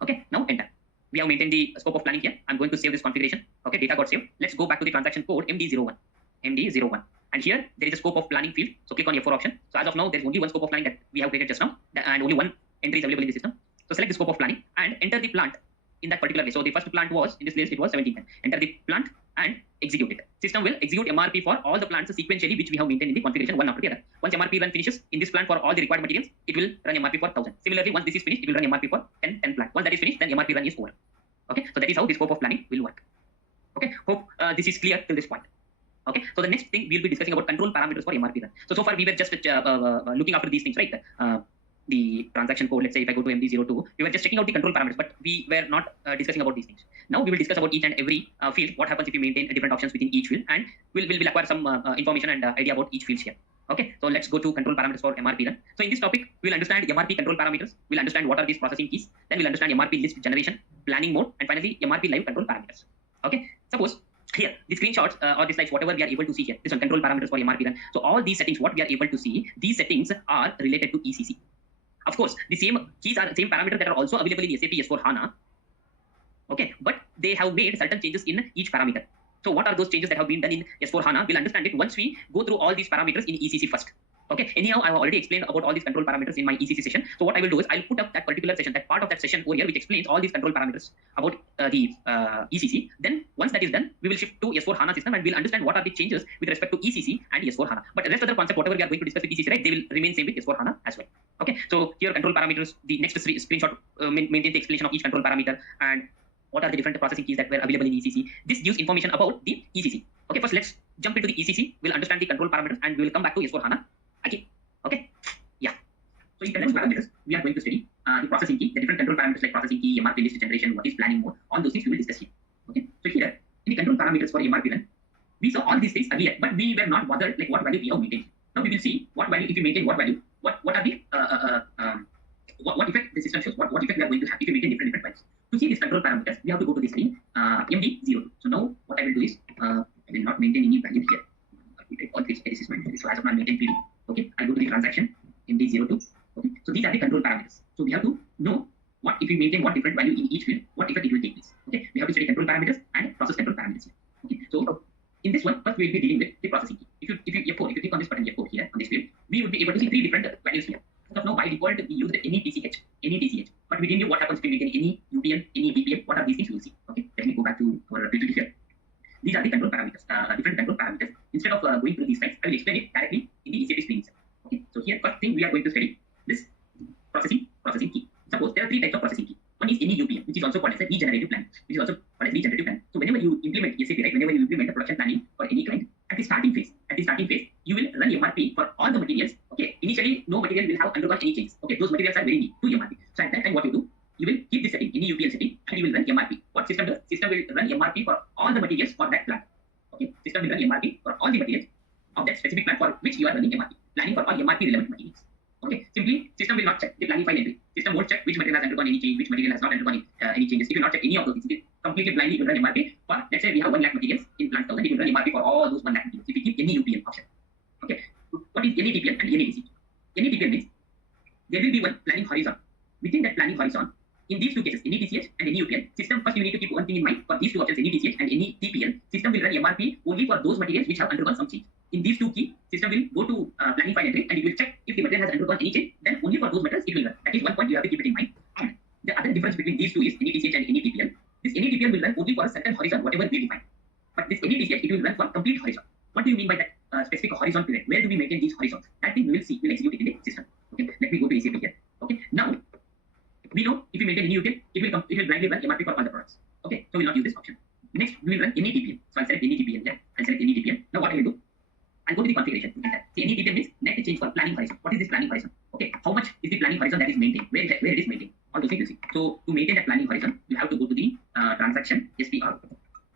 Okay, now enter. We have maintained the scope of planning here. I'm going to save this configuration. Okay, data got saved. Let's go back to the transaction code MD01. MD01. And here there is a scope of planning field. So click on F4 option. So as of now, there's only one scope of planning that we have created just now, and only one entry is available in the system. So select the scope of planning and enter the plant in that particular way. So the first plant was in this list, it was 1710. Enter the plant and execute it. System will execute MRP for all the plants sequentially, which we have maintained in the configuration one after the other. Once MRP run finishes in this plant for all the required materials, it will run MRP for 1000. Similarly, once this is finished, it will run MRP for 10 plant. Once that is finished, then MRP run is over. Okay, so that is how the scope of planning will work. Okay, hope this is clear till this point. Okay, so the next thing we'll be discussing about control parameters for MRP run. So far we were just looking after these things, right? The transaction code, let's say if I go to MD02, we were just checking out the control parameters, but we were not discussing about these things. Now we will discuss about each and every field, what happens if you maintain different options within each field, and we'll acquire some information and idea about each field here. Okay, so let's go to control parameters for MRP run. So in this topic, we'll understand MRP control parameters. We'll understand what are these processing keys. Then we'll understand MRP list generation, planning mode, and finally MRP live control parameters. Okay, suppose here the screenshots or the slides, whatever we are able to see here, this one control parameters for MRP run. So all these settings, what we are able to see, these settings are related to ECC. Of course, the same keys are the same parameters that are also available in SAP S4HANA. Okay, but they have made certain changes in each parameter. So what are those changes that have been done in S4HANA? We'll understand it once we go through all these parameters in ECC first. Okay, anyhow, I have already explained about all these control parameters in my ECC session. So what I will do is I'll put up that particular session, that part of that session over here, which explains all these control parameters about the ECC. Then once that is done, we will shift to S4HANA system and we'll understand what are the changes with respect to ECC and S4HANA. But the rest of the concept, whatever we are going to discuss with ECC, right, they will remain same with S4HANA as well. Okay, so here control parameters, the next screenshot maintains the explanation of each control parameter and what are the different processing keys that were available in ECC. This gives information about the ECC. Okay, first let's jump into the ECC. We'll understand the control parameters and we will come back to S4HANA again. Okay, yeah. So in control parameters, we are going to study the processing key, the different control parameters like processing key, MRP list generation, what is planning mode, all those things we will discuss here. Okay, so here in the control parameters for MRP run, we saw all these things earlier, but we were not bothered like what value we have maintained. Now we will see what value, if we maintain what value, what are the what effect the system shows, what effect we are going to have if we maintain different values. To see these control parameters, we have to go to the screen MD02. So now what I will do is I will not maintain any value here. This is my value. So as of now, maintain PD. Okay, I go to the transaction MD02. Okay, so these are the control parameters. So we have to know what if we maintain what different value in each field, what effect it will take place. Okay, we have to study control parameters and process control parameters here. Okay, so in this one, first we will be dealing with the processing key. If you F4, if you click on this button F4 here on this field, we would be able to see three different values here. As of now, by default, we used any TCH, but we didn't know what happens if we maintain any UPN, any BPM. What are these things? We will see. Okay, let me go back to our PPT here. These are the control parameters, different control parameters. Instead of going through these slides, I will explain it directly in the ECP screen itself. Okay, so here first thing we are going to study this processing key. Suppose there are three types of processing key. One is any UPM, which is also called as a regenerative plan, which is also called as regenerative plan. So whenever you implement SAP, right, whenever you implement a production planning for any client, at the starting phase, you will run MRP for all the materials. Okay, initially no material will have undergone any changes. Okay, those materials are very new to MRP. So at that time, what you do, you will keep this setting, any UPM setting, and you will run MRP. What system does? System will run MRP for all the materials for that plan. Okay, system will run MRP for all the materials of that specific plan for which you are running MRP. Planning for all MRP relevant materials. Okay, simply system will not check the planning file entry. System won't check which material has undergone any change, which material has not undergone any changes. It will not check any of those things. It completely blindly will run MRP for, let's say we have 1 lakh materials in plant 1000, it will run MRP for all those 1 lakh materials if we keep any UPM option. Okay, what is any TPM and any TC? Any TPM means there will be one planning horizon. Within that planning horizon, in these two cases, any TCH and any UPM, system first you need to keep one thing in mind. For these two options, any TCH and any TPL, system will run MRP only for those materials which have undergone some change. In these two key, system will go to planning file entry and it will check if the material has undergone any change. Then only for those materials it will run. That is one point you have to keep it in mind. And the other difference between these two is any TCH and any TPL. This any TPL will run only for a certain horizon, whatever we define. But this any TCH, it will run for complete horizon. What do you mean by that specific horizon period? Where do we maintain these horizons? That thing we will see. We'll execute it in the system. Okay, let me go to SAP here. Okay, now we know if we maintain any UPM, it will blindly run MRP for all the products. Okay, so we will not use this option. Next, we will run any TPM. So I'll select any TPM here. I'll select any TPM. Now what I will do? I'll go to the configuration. See, any TPM means net change for planning horizon. What is this planning horizon? Okay, how much is the planning horizon that is maintained? Where it is maintained? All those things you see. So to maintain that planning horizon, you have to go to the transaction SPR.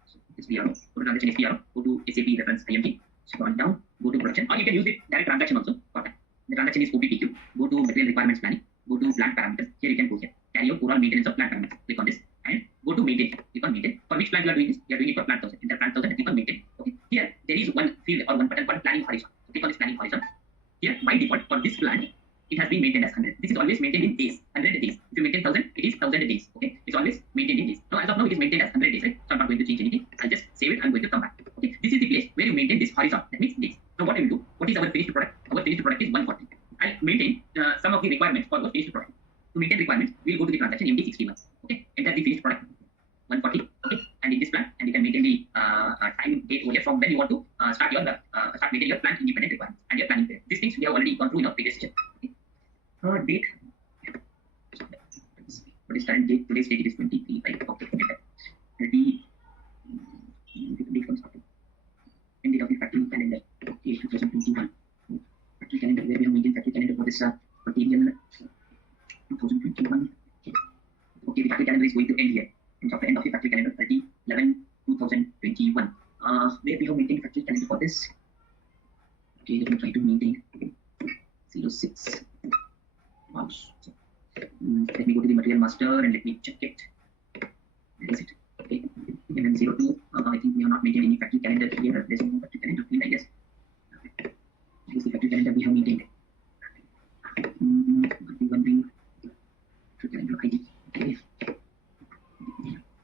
So SPR. Go to transaction SPR. Go to SAP reference IMG. Scroll down. Go to production. Or you can use the direct transaction also for that. The transaction is OPPQ. Go to material requirements planning. Go to plant parameters. Here you can go here. Carry out overall maintenance of plant parameters. Click on this and go to maintain. Click on maintain. For which plant you are doing this? You are doing it for plant 1000. In the plant 1000, click on maintain. Okay. Here there is one field or one button called planning horizon. So click on this planning horizon. Here by default for this plant, it has been maintained as 100. This is always maintained in days. 100 days. If you maintain 1000, it is 1000 days. Okay. It's always maintained in days. Now as of now, it is maintained as 100 days. Right? So I'm not going to change anything. I'll just save it. I'm going to come back. Okay. This is the place where you maintain this horizon. That means days. Now what I will do? What is our finished product? Our finished product is 140. I'll maintain some of the requirements for our finished product. To maintain requirements, we'll go to the transaction MD61. Okay, enter the finished product 140. Okay, and in this plan, and you can maintain the time date over here from when you want to start maintaining your plan independent requirements and your planning period. These things we have already gone through in our previous session. Okay. Date. What is current date? Today's date is 23. Right? Okay, okay. 30. Date comes after. End date of the factory calendar. Okay, 2021. Factory calendar. Where we have maintained factory calendar for this material. 2021. Okay, the factory calendar is going to end here. And so the end of the factory calendar 30/11/2021. Where we have maintained factory calendar for this. Okay, let me try to maintain 06 mouse. Let me go to the material master and let me check it. Where is it? Okay, MM02. I think we have not maintained any factory calendar here. There's no factory calendar field, I guess. This is the factory calendar we have maintained. I'll be wondering factory calendar ID. Okay.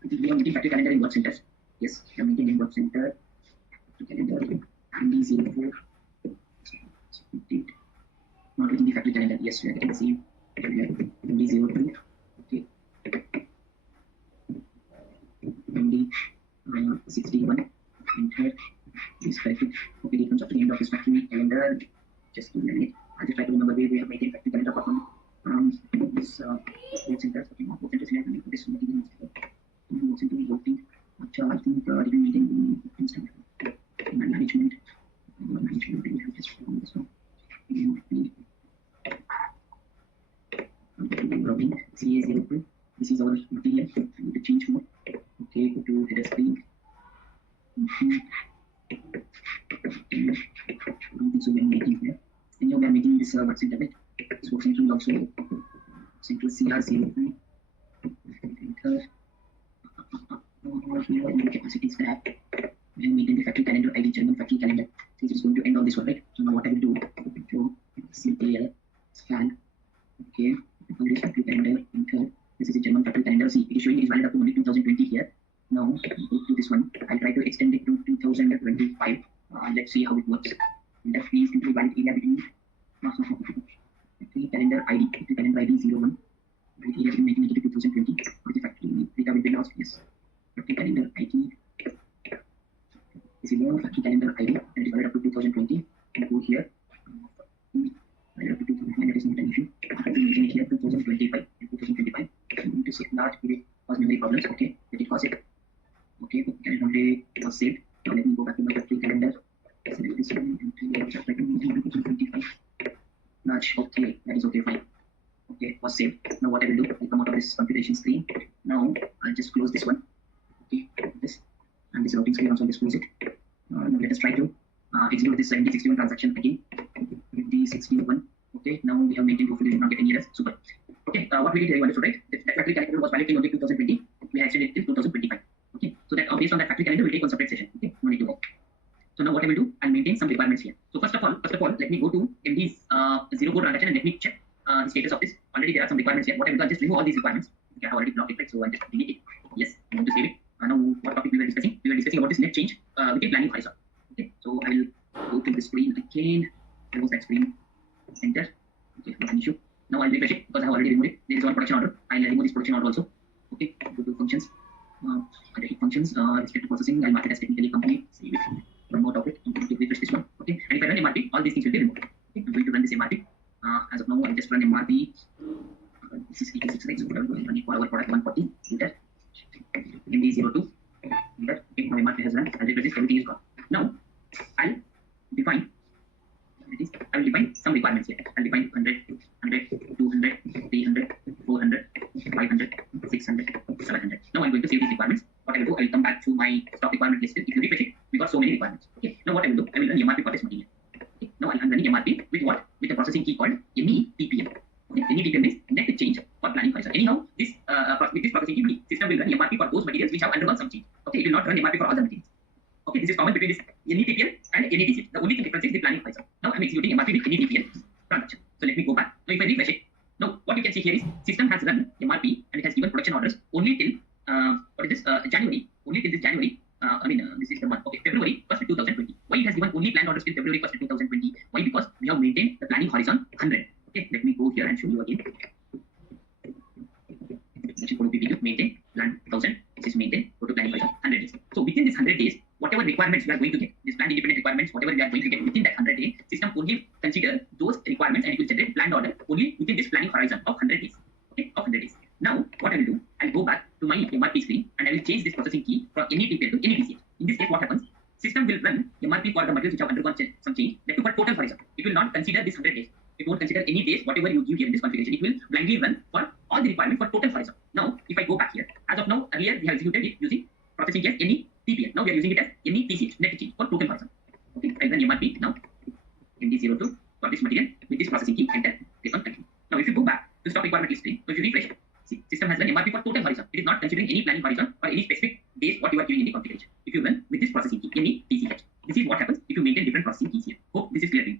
We have maintained factory calendar in work centers. Yes, we have maintained in work center. Factory calendar MD04. Not within the factory calendar. Yes, we are getting the same. MD02. Okay. MD61. Enter. This corrected. Okay, it comes up to the end of this factory calendar. Just give me a minute. I'll just try to remember where we have maintained factory calendar apart from this work center. Okay, not work center. This material work center working. I think we maintain instant management. Management. We have just found this one. Routing CA02. This is our material. I need to change more. Okay, go to header screen. So we are making here. And now we are making this work center bit. So work center will also central CR03. Enter. Here in the capacities tab. We have maintained the factory calendar ID, German factory calendar. So it is going to end on this one, right? So now what I will do, to CTL scan. Okay, publish factory calendar, enter. This is a German factory calendar. See, it is showing it is valid up to only 2020 here. Now go to this one. I'll try to extend it to 2025. Let's see how it works. That please into valid area between factory calendar ID. Factory calendar ID 01. Right here we making it to 2020. What is the factory data will be lost? Yes. Factory calendar ID. This is your factory calendar ID and it is valid up to 2020. And go here. Valid up to 2020. That is not an issue. I will mention it here 2025. 2025. I'm going to say large period cause memory problems. Okay, let it cause it. Okay, calendar day was saved. Now let me go back to my factory calendar. Select this one and try to maintain 2025. Large. Okay, that is okay, fine. Okay, was saved. Now what I will do, I'll come out of this computation screen. Now I'll just close this one. Okay, this and this routing screen also, I'll just close it. Now let us try to execute this MD61 transaction again. MD61. Okay, now we have maintained. Hopefully, we will not get any errors. Super. Okay, what we did very wonderful, right? That factory calendar was valid till only 2020. We have extended it till 2025. Okay, so that based on that factory calendar, we'll take one separate session. Okay, no need to go. So now what I will do, I'll maintain some requirements here. So first of all, let me go to MD's 04 transaction and let me check the status of this. Already there are some requirements here. What I will do, I'll just remove all these requirements. Okay, I have already blocked it, right? So I'll just delete it. Yes, I'm going to save it. Now what topic we were discussing? We were discussing about this net change within planning horizon. Okay, so I will go to the screen again. Where was that screen? Enter. Okay, not an issue. Now I'll refresh it because I have already removed it. There is one production order. I'll remove this production order also. Okay, go to functions. Under functions, respect to processing, I'll mark it as technically complete. Save it. One more topic. I'm going to refresh this one. Okay, and if I run MRP, all these things will be removed. Okay, I'm going to run this MRP. As of now, I'll just run MRP. This is 86, right? So I'm going to run it for our product 140. Enter. MD02. Enter. Okay, now MRP has run. I'll refresh this. Everything is gone. Now I'll define. I will define some requirements here. I'll define 100, 100, 200, 300, 400, 500, 600, 700. Now I'm going to save these requirements. What I will do, I will come back to my stock requirement list. If you refresh it, we got so many requirements. Okay. Now what I will do, I will run MRP for this material. Okay. Now I'm running MRP with what? With a processing key called NETPM. Okay. NETPM means net change for planning horizon. Anyhow, this with this processing key, system will run MRP for those materials which have undergone some change. Okay. It will not run MRP for other materials. Okay, this is common between this NETPL and NETCL. The only thing difference is the planning horizon. Now I'm executing MRP with NETPL transaction. So let me go back. Now if I refresh it, now what you can see here is system has run MRP and it has given production orders only till January. Only till this January. This is the month. Okay, February 1st, 2020. Why it has given only planned orders till February 1st, 2020? Why? Because we have maintained the planning horizon 100. Okay, let me go here and show you again. This is going to be maintain plan 1000. This is maintain go to planning horizon 100 days. So within this 100 days, whatever requirements we are going to get, these planned independent requirements, whatever we are going to get within that 100 days, system only consider those requirements and it will generate planned order only within this planning horizon of 100 days. Okay, of 100 days. Now, what I will do, I'll go back to my MRP screen and I will change this processing key from NETPL to NETCL. In this case, what happens? System will run MRP for the materials which have undergone some change, that to for total horizon. It will not consider this 100 days. It won't consider any days, whatever you give here in this configuration. It will blindly run for all the requirements for total horizon. Now, if I go back here, as of now, earlier we have executed it using processing as NETPL. Now we are using it as NETCH, net change for total horizon. Okay, I'll run MRP now. 0302 for this material with this processing key, enter, click on continue. Now if you go back to stock requirement list screen, so if you refresh, see, system has run MRP for total horizon. It is not considering any planning horizon or any specific days what you are giving in the configuration. If you run with this processing key, METCH, this is what happens if you maintain different processing keys here. Hope this is clear to you.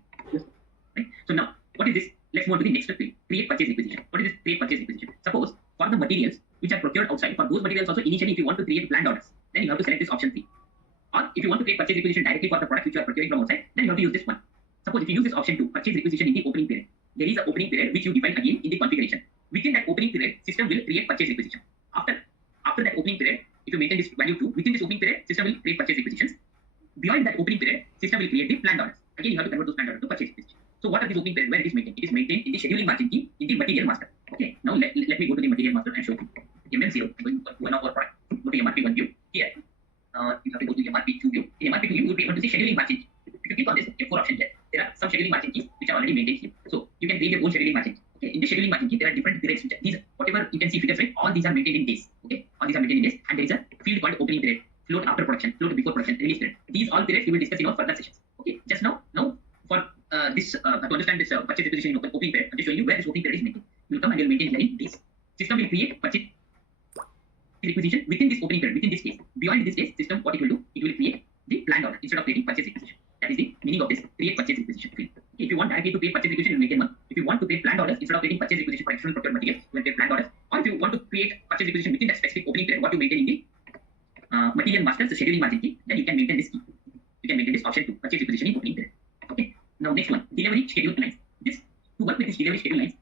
Right? So now, what is this? Let's move on to the next step, create purchase requisition. What is this create purchase requisition? Suppose for the materials which are procured outside, for those materials also initially if you want to create planned orders, then you have to select this option 3. Or if you want to create purchase requisition directly for the product which you are procuring from outside, then you have to use this one. Suppose if you use this option 2, purchase requisition in the opening period, there is an opening period which you define again in the configuration. Within that opening period, system will create purchase requisition. After that opening period, if you maintain this value 2, within this opening period, system will create purchase requisitions. Beyond that opening period, system will create the planned orders. Again, you have to convert those planned orders to purchase requisition. So what are these opening period? Where it is maintained? It is maintained in the scheduling margin key in the material master. Okay. Now let me go to the material master and show you. MM0, going to one of our product. Go to MRP1 view. Here, you have to go to MRP2 view. In MRP2 view, you will be able to see scheduling margin key. If you click on this F4 option here, there are some scheduling margin keys which are already maintained here. So you can create your own scheduling margin key. Okay. In the scheduling margin key, there are different periods. These, whatever you can see figures, right? All these are maintained in days. Okay. All these are maintained in days, and there is a field called opening period, float after production, float before production, release period. These all periods we will discuss in our further sessions. Okay. Just now for this to understand this purchase requisition in opening period, I'm just showing you where this opening period is maintained. You will come and you will maintain here in days. System will create purchase requisition within this opening period, within this case. Beyond this case, system what it will do? It will create the planned order instead of creating purchase requisition. That is the meaning of this create purchase requisition field. Okay, if you want directly to create purchase requisition, you will maintain one. If you want to create planned orders instead of creating purchase requisition for external procured materials, you will create planned orders. Or if you want to create purchase requisition within that specific opening period, what you maintain in the material master, so scheduling margin key, then you can maintain this key. You can maintain this option 2, purchase requisition in opening period. Okay. Now next one, delivery schedule lines. This to work with this delivery schedule lines,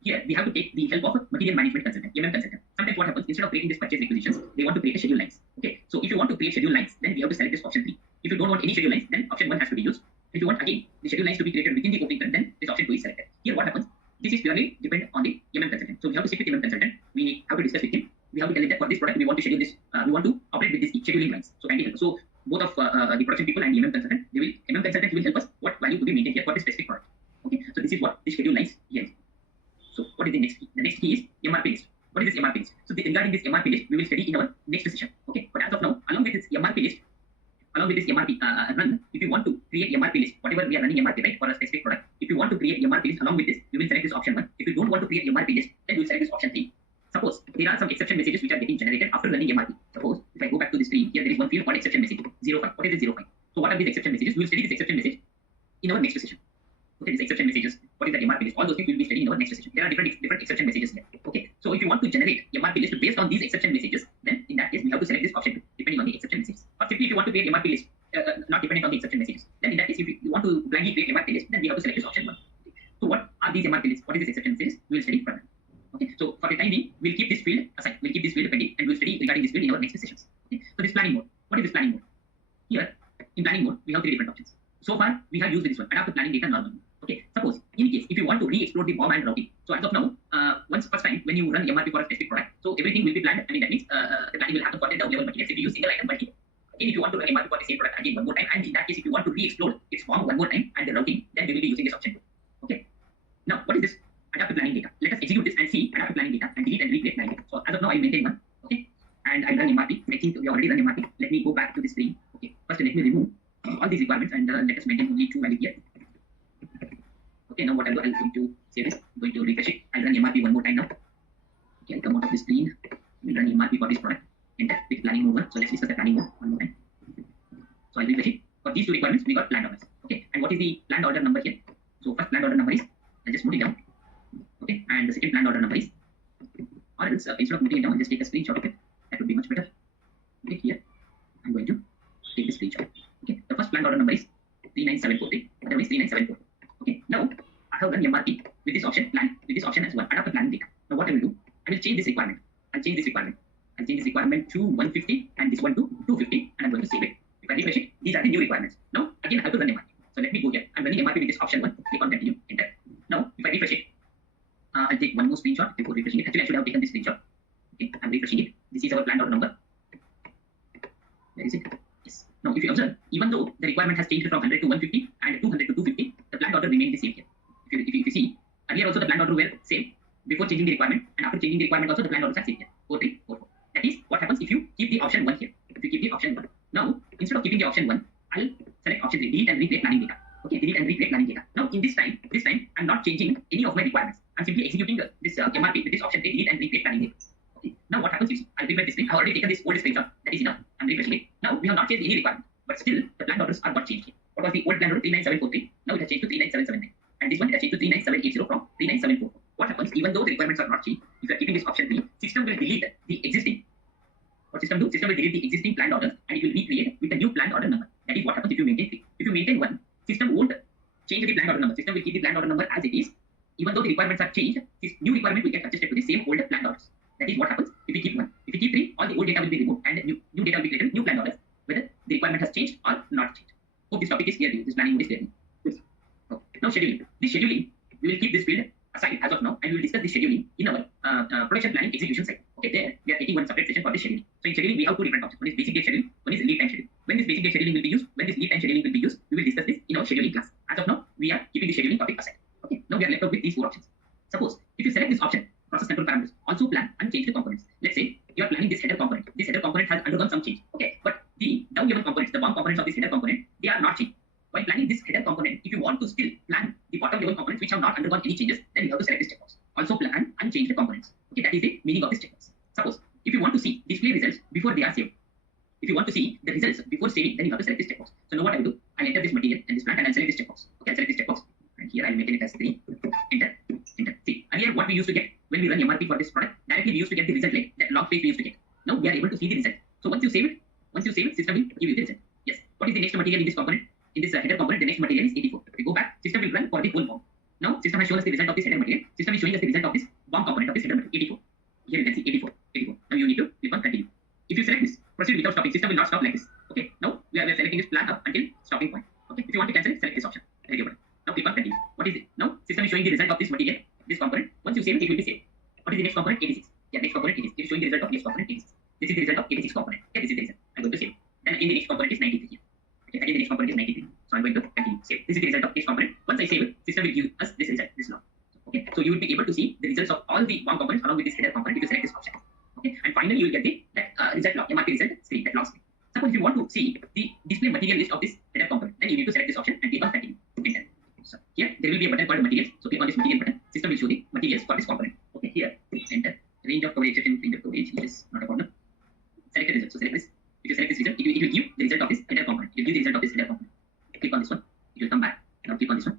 here we have to take the help of a material management consultant, MM consultant. Sometimes what happens, instead of creating this purchase requisitions, they want to create a schedule lines. Okay. So if you want to create schedule lines, then we have to select this option 3. If you don't want any schedule lines, then option 1 has to be used. If you want again the schedule lines to be created within the opening period, then this option 2 is selected. Here what happens, this is purely dependent on the MM consultant. So we have to sit with MM consultant. We have to discuss with him. We have to tell him that for this product we want to schedule this. We want to operate with this scheduling lines. So kindly help. So both of the production people and the MM consultant, MM consultant will help us what value to be maintained here for this specific product. Okay. So this is what the schedule lines here. So what is the next key? The next key is MRP list. What is this MRP list? So regarding this MRP list, we will study in our next session. Okay. But as of now, along with this MRP list, run, if you want to create MRP list, whatever we are running MRP right for a specific product, if you want to create MRP list along with this, you will select this option 1. If you don't want to create MRP list, then you will select this option 3. Suppose there are some exception messages which are getting generated after running MRP. Suppose if I go back to the screen, here there is one field called exception message 05. What is the 05? So what are these exception messages? We will study this exception message in our next session. Okay, these exception messages, what is the MRP list? All those things we will be studying in our next session. There are different exception messages here. Okay, so if you want to generate MRP list based on these exception messages, then in that case we have to select this option 2, depending on the exception messages. Or simply if you want to create MRP list not dependent on the exception messages, then in that case if you want to blindly create MRP list, then we have to select this option 1. Okay. So what are these MRP lists? What is this exception messages? We will study further. Okay, so for the time being, we'll keep this field aside. We'll keep this field pending, and we'll study regarding this field in our next sessions. Okay, so this planning mode. What is this planning mode? Here in planning mode, we have 3 different options. So far, we have used this one, adapt to planning data normal. Okay, suppose in case if you want to re-explore the BOM and routing. So as of now, first time when you run MRP for a specific product, so everything will be planned. I mean that means the planning will happen for the down level materials. If you use single item multi. Again, if you want to run MRP for the same product again one more time, and in that case, if you want to re-explore its BOM one more time and the routing, then we will be using this option 2. Okay. Now, what is this? Adapt to planning data. Let us execute this and see adapt to planning data and delete and replay planning data. So as of now, I maintain 1. Okay, and I run MRP. I think we already run MRP. Let me go back to the screen. Okay, first let me remove all these requirements and let us maintain only 2 values here. Okay, now what I'll do, I'm going to save this. I'm going to refresh it. I'll run MRP one more time now. Okay, I'll come out of the screen. We'll run MRP for this product. Enter with planning mode 1. So let's discuss the planning mode one more time. So I'll refresh it. For these 2 requirements, we got planned orders. Okay, and what is the planned order number here? So first planned order number is, I'll just note it down. Okay, and the second planned order number is, or else instead of noting it down, I'll just take a screenshot of it. That would be much better. Okay, here I'm going to take the screenshot. Okay, the first planned order number is 39743. Otherwise 3974. Okay, now I have done MRP with this option plan, with this option as well, adapt to planning data. Now what I will do, I will change this requirement. I'll change this requirement to 150 and this one to 250, and I'm going to save it. If I refresh it, these are the new requirements. Now again I have to run MRP. So let me go here. I'm running MRP with this option 1. Click on continue, enter. Now if I refresh it, I'll take one more screenshot before refreshing it. Actually I should have taken this screenshot. Okay, I'm refreshing it. This is our planned order number. Where is it? Yes. Now if you observe, even though the requirement has changed from 100 to 150 and 200 to 250, the planned order remained the same here. If you see, earlier also the planned order were same before changing the requirement, and after changing the requirement also the planned orders are same here. 4344. That is what happens if you keep the option 1 here. If you keep the option 1. Now instead of keeping the option 1, I'll select option 3, delete and replay planning data. Okay, delete and recreate planning data. Now in this time, I'm not changing any of my requirements. I'm simply executing this MRP with this option delete and recreate planning data. Okay. Now what happens? You see, I'll refresh this screen. I've already taken this old screenshot. That is enough. I'm refreshing it. Now we have not changed any requirement, but still the plan orders are not changed here. What was the old plan order 39743? Now it has changed to 39779. And this one has changed to 39780 from 39744. What happens? Even though the requirements are not changed, if you are keeping this option 3, system will delete the existing. What system do? System will delete the existing planned orders and it will recreate with a new planned order number. That is what happens if you maintain 3. If you maintain 1, system won't change the planned order number. System will keep the planned order number as it is. Even though the requirements are changed, this new requirement will get adjusted to the same old planned orders. That is what happens if you keep 1. If you keep 3, all the old data will be removed and new data will be created, new planned orders, whether the requirement has changed or not changed. Hope this topic is clear to you. This planning mode is clear to you. Good. Okay. Now scheduling. This scheduling, we will keep this field aside as of now and we will discuss this scheduling in our production planning execution cycle. Okay, there we are taking one separate session for this scheduling. So in scheduling, we have 2 different options. One is basic date scheduling, one is lead time scheduling. When this basic date scheduling will be used, when this lead time scheduling will be used, we will discuss this in our scheduling class. As of now, we are keeping the scheduling topic aside. Okay, now we are left out with these 4 options. Suppose if you select this option, process control parameters, also plan unchanged components. Let's say you are planning this header component. This header component has undergone some change. Okay, but the down level components, the BOM components of this header component, they are not changed. While planning this header component, if you want to still plan the bottom level components which have not undergone any changes, then you have to select this checkbox. Also plan unchanged components. Okay, that is the meaning of this checkbox. Suppose if you want to see display results before they are saved, if you want to see the results before saving, then you have to select this checkbox. So now what I will do, I'll enter this material and this plant and I'll select this checkbox. Okay, I'll select this checkbox and here I'll maintain it as 3. Enter, enter. See, earlier what we used to get when we run MRP for this product, directly we used to get the result like that log page we used to get. Now we are able to see the result. So once you save it, system will give you the result. Yes. What is the next material in this component? In this header component, the next material is 84. If we go back, system will run for the whole BOM. Now system has shown us the result of this header material. System is showing us the result of this BOM component of this header material, 84. Here you can see 84. Now you need to click on continue. If you select this, proceed without stopping, system will not stop like this. Okay. Now we are selecting this plan up until stopping point. Okay. If you want to cancel it, select this option. Radio button. Now click on continue. What is it? Now system is showing the result of this material, this component. Once you save it, it will be saved. What is the next component? 86. Yeah, next component 86. It is showing the result of next component 86. This is the result of 86 component. Okay, this is the result. I'm going to save. Then in the next component is 93 here. Okay, again the next component is 93. So I'm going to continue. Save. This is the result of each component. Once I save it, system will give us this result, this log. Okay, so you will be able to see the results of all the BOM components along with this header component if you select this option. Okay, and finally you will get the result log, MRP result screen, that log screen. Suppose if you want to see the display material list of this header component, then you need to select this option and click on continue. Enter. So here there will be a button called materials. So click on this material button. System will show the materials for this component. Okay, here enter. Range of coverage exception, range of coverage, which is not a problem. Select the result. So select this. If you select this result, it will give the result of this header component. It will give the result of this header component. Click on this one. It will come back. Now click on this one.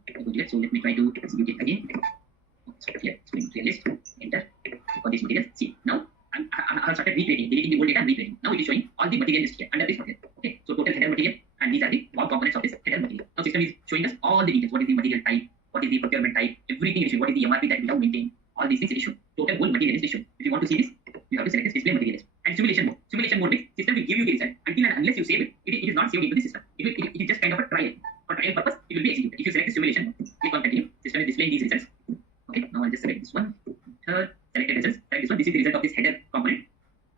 So let me try to execute it again. So here, spring material list. Enter. Click on this material. See now I have started recreating, deleting the old data and recreating. Now it is showing all the material list here under this material. Okay, so total header material and these are the BOM components of this header material. Now system is showing us all the details. What is the material type? What is the procurement type? Everything is shown. What is the MRP that we have maintained? All these things is shown. Total whole material is shown. If you want to see this, you have to select this display material list. And simulation mode. Simulation mode means system will give you the result until and unless you save it. It is not saved into the system. It is just kind of a trial. For trial purpose, it will be executed. If you select the simulation mode, click on continue. System is displaying these results. Okay, now I'll just select this one. Third, selected results. Select this one. This is the result of this header component.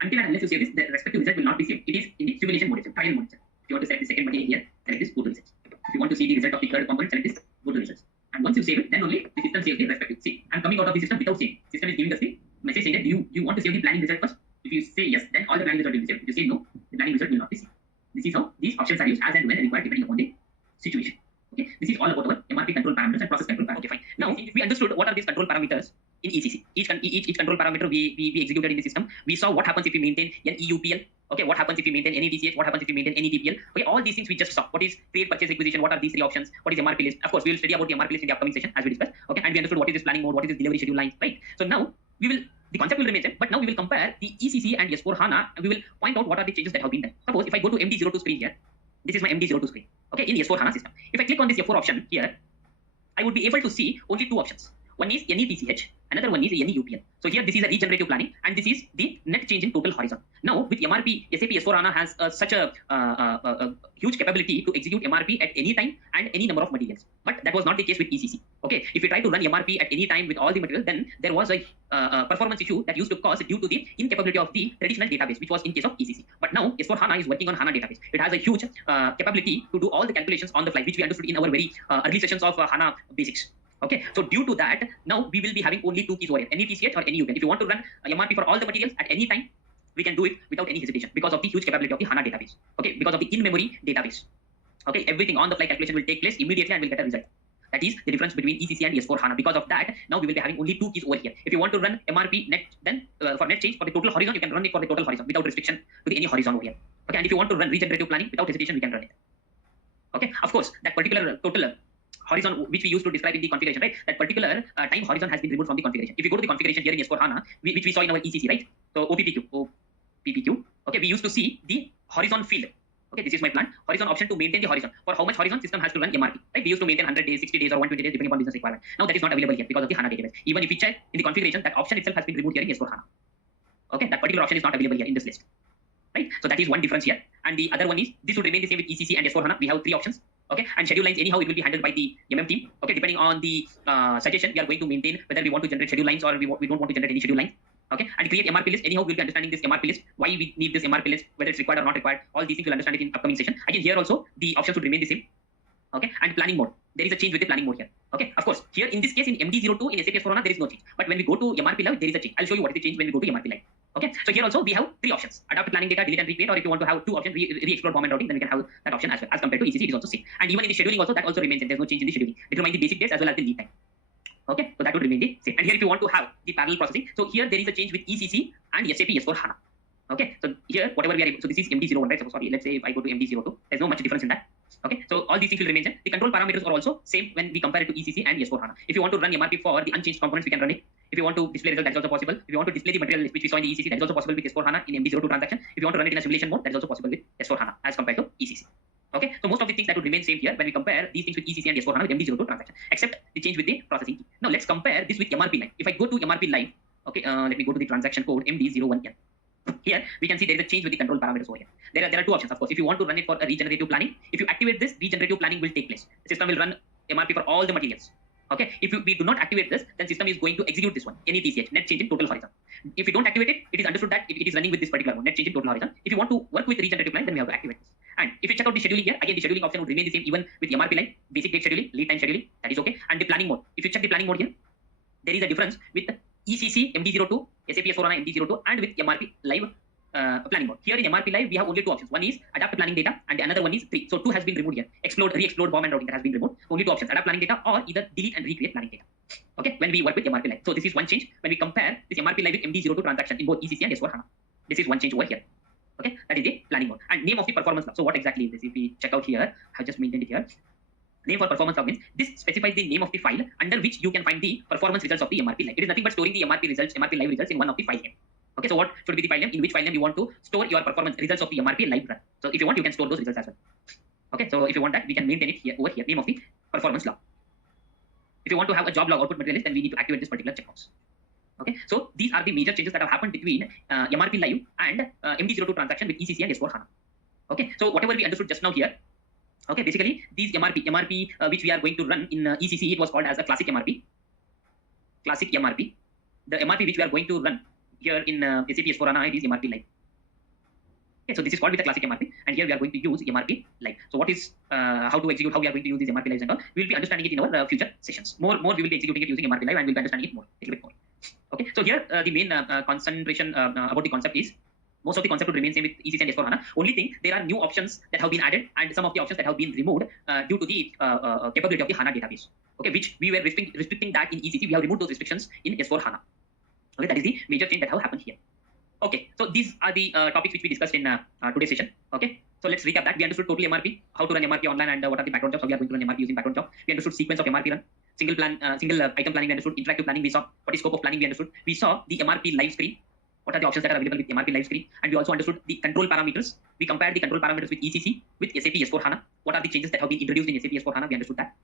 Until and unless you save this, the respective result will not be saved. It is in the simulation mode, trial mode. If you want to select the second material here, select this, go to results. If you want to see the result of the third component, select this, go to results. And once you save it, then only the system saves the respective. See, I'm coming out of the system without saving. System is giving us the message saying that you want to save the planning result first. If you say yes, then all the planning result will be saved. If you say no, the planning result will not be saved. This is how these options are used as and when required depending upon the situation. Okay, this is all about our MRP control parameters and process control parameters. Okay, fine. Now we understood what are these control parameters in ECC. Each control parameter we executed in the system. We saw what happens if we maintain an EUPL. Okay, what happens if we maintain any DCH? What happens if we maintain any TPL? Okay, all these things we just saw. What is create, purchase, requisition? What are these 3 options? What is MRP list? Of course, we will study about the MRP list in the upcoming session as we discussed. Okay, and we understood what is this planning mode, what is this delivery schedule lines, right? So now the concept will remain same, but now we will compare the ECC and S4 HANA and we will point out what are the changes that have been done. Suppose if I go to MD02 screen here, this is my MD02 screen. Okay, in the S4 HANA system. If I click on this F4 option here, I would be able to see only 2 options. One is any TCH, another one is any UPL. So here this is a regenerative planning and this is the net change in total horizon. Now with MRP, SAP S4HANA has such a huge capability to execute MRP at any time and any number of materials. But that was not the case with ECC. Okay, if you try to run MRP at any time with all the material, then there was a performance issue that used to cause due to the incapability of the traditional database, which was in case of ECC. But now S4HANA is working on HANA database. It has a huge capability to do all the calculations on the fly, which we understood in our very early sessions of HANA basics. Okay, so due to that, now we will be having only 2 keys over here, any TCH or any UPL. If you want to run MRP for all the materials at any time, we can do it without any hesitation because of the huge capability of the HANA database. Okay, because of the in-memory database. Okay, everything on the fly calculation will take place immediately and will get a result. That is the difference between ECC and S4 HANA. Because of that, now we will be having only two keys over here. If you want to run MRP net, then for net change for the total horizon, you can run it for the total horizon without restriction to the any horizon over here. Okay, and if you want to run regenerative planning without hesitation, we can run it. Okay, of course, that particular total horizon which we used to describe in the configuration, right? That particular time horizon has been removed from the configuration. If you go to the configuration here in S4 HANA, which we saw in our ECC, right? So OPPQ. Okay, we used to see the horizon field. Okay, this is my plan. Horizon option to maintain the horizon. For how much horizon system has to run MRP, right? We used to maintain 100 days, 60 days, or 120 days, depending upon business requirement. Now that is not available here because of the HANA database. Even if we check in the configuration, that option itself has been removed here in S4 HANA. Okay, that particular option is not available here in this list. Right? So that is one difference here. And the other one is this would remain the same with ECC and S4 HANA. We have three options. Okay, and schedule lines anyhow it will be handled by the team. Okay, depending on the suggestion, we are going to maintain whether we want to generate schedule lines or we don't want to generate any schedule lines. Okay, and create MRP list. Anyhow, we'll be understanding this MRP list, why we need this MRP list, whether it's required or not required. All these things we'll understand it in upcoming session. Again, here also the options would remain the same. Okay, and planning mode. There is a change with the planning mode here. Okay, of course, here in this case in MD02 in SAP S4 HANA there is no change. But when we go to MRP Live, there is a change. I'll show you what is the change when we go to MRP Live. Okay, so here also we have three options: adapt planning data, delete and recreate, or if you want to have two options, re-explore bomb and routing, then we can have that option as well. As compared to ECC, it is also same. And even in the scheduling also, that also remains same. There's no change in the scheduling. Determine the basic dates as well as the lead time. Okay, so that would remain the same. And here if you want to have the parallel processing, so here there is a change with ECC and SAP S4 HANA. Okay, so here whatever we are able, so this is MD01, right? So sorry, let's say if I go to MD02, there's no much difference in that. Okay, so all these things will remain same. The control parameters are also same when we compare it to ECC and S4 HANA. If you want to run MRP for the unchanged components, we can run it. If you want to display result, that is also possible. If you want to display the material which we saw in the ECC, that is also possible with S4 HANA in MD02 transaction. If you want to run it in a simulation mode, that is also possible with S4 HANA as compared to ECC. Okay, so most of the things that would remain same here when we compare these things with ECC and S4 HANA with MD02 transaction, except the change with the processing key. Now let's compare this with MRP Live. If I go to MRP Live, okay, let me go to the transaction code MD01N. Here we can see there is a change with the control parameters over here. There are two options, of course. If you want to run it for a regenerative planning, if you activate this, regenerative planning will take place. The system will run MRP for all the materials. Okay, if we do not activate this, then system is going to execute this one, NETCH, net change in total horizon. If you don't activate it, it is understood that it is running with this particular one, net change in total horizon. If you want to work with regenerative planning, then we have to activate this. And if you check out the scheduling here, again the scheduling option would remain the same even with MRP Live, basic date scheduling, lead time scheduling, that is okay. And the planning mode, if you check the planning mode here, there is a difference with ECC MD02, SAP S4 HANA MD02, and with MRP Live planning mode. Here in MRP Live, we have only two options. One is adapt planning data, and the another one is three. So two has been removed here. Re-explode bomb and routing that has been removed. Only two options: adapt planning data or either delete and recreate planning data. Okay, when we work with MRP Live. So this is one change when we compare this MRP Live with MD02 transaction in both ECC and S4 HANA. This is one change over here. Okay, that is the planning mode. And name of the performance log. So what exactly is this? If we check out here, I just maintained it here. Name for performance log means this specifies the name of the file under which you can find the performance results of the MRP Live. It is nothing but storing the MRP results, MRP Live results in one of the file name. Okay, so what should be the file name? In which file name you want to store your performance results of the MRP Live run. So if you want, you can store those results as well. Okay, so if you want that, we can maintain it here over here. Name of the performance log. If you want to have a job log output material list, then we need to activate this particular checkbox. Okay, so these are the major changes that have happened between MRP Live and MD02 transaction with ECC and S4 HANA. Okay, so whatever we understood just now here. Okay, basically these MRP which we are going to run in ECC, it was called as a classic MRP. Classic MRP. The MRP which we are going to run here in SAP S4 HANA, it is MRP Live. Okay, so this is called with the classic MRP, and here we are going to use MRP Live. So what is how to execute, how we are going to use these MRP Lives and all, we will be understanding it in our future sessions. More we will be executing it using MRP Live, and we'll be understanding it more, a little bit more. Okay, so here the main concentration about the concept is most of the concept would remain same with ECC and S4 HANA. Only thing, there are new options that have been added and some of the options that have been removed due to the capability of the HANA database. Okay, which we were restricting that in ECC. We have removed those restrictions in S4 HANA. Okay, that is the major change that have happened here. Okay, so these are the topics which we discussed in today's session. Okay, so let's recap that. We understood total MRP, how to run MRP online, and what are the background jobs, how we are going to run MRP using background job. We understood sequence of MRP run, single item planning. We understood interactive planning. We saw what is scope of planning. We understood. We saw the MRP live screen. What are the options that are available with MRP live screen? And we also understood the control parameters. We compared the control parameters with ECC, with SAP S4 HANA. What are the changes that have been introduced in SAP S4 HANA? We understood that.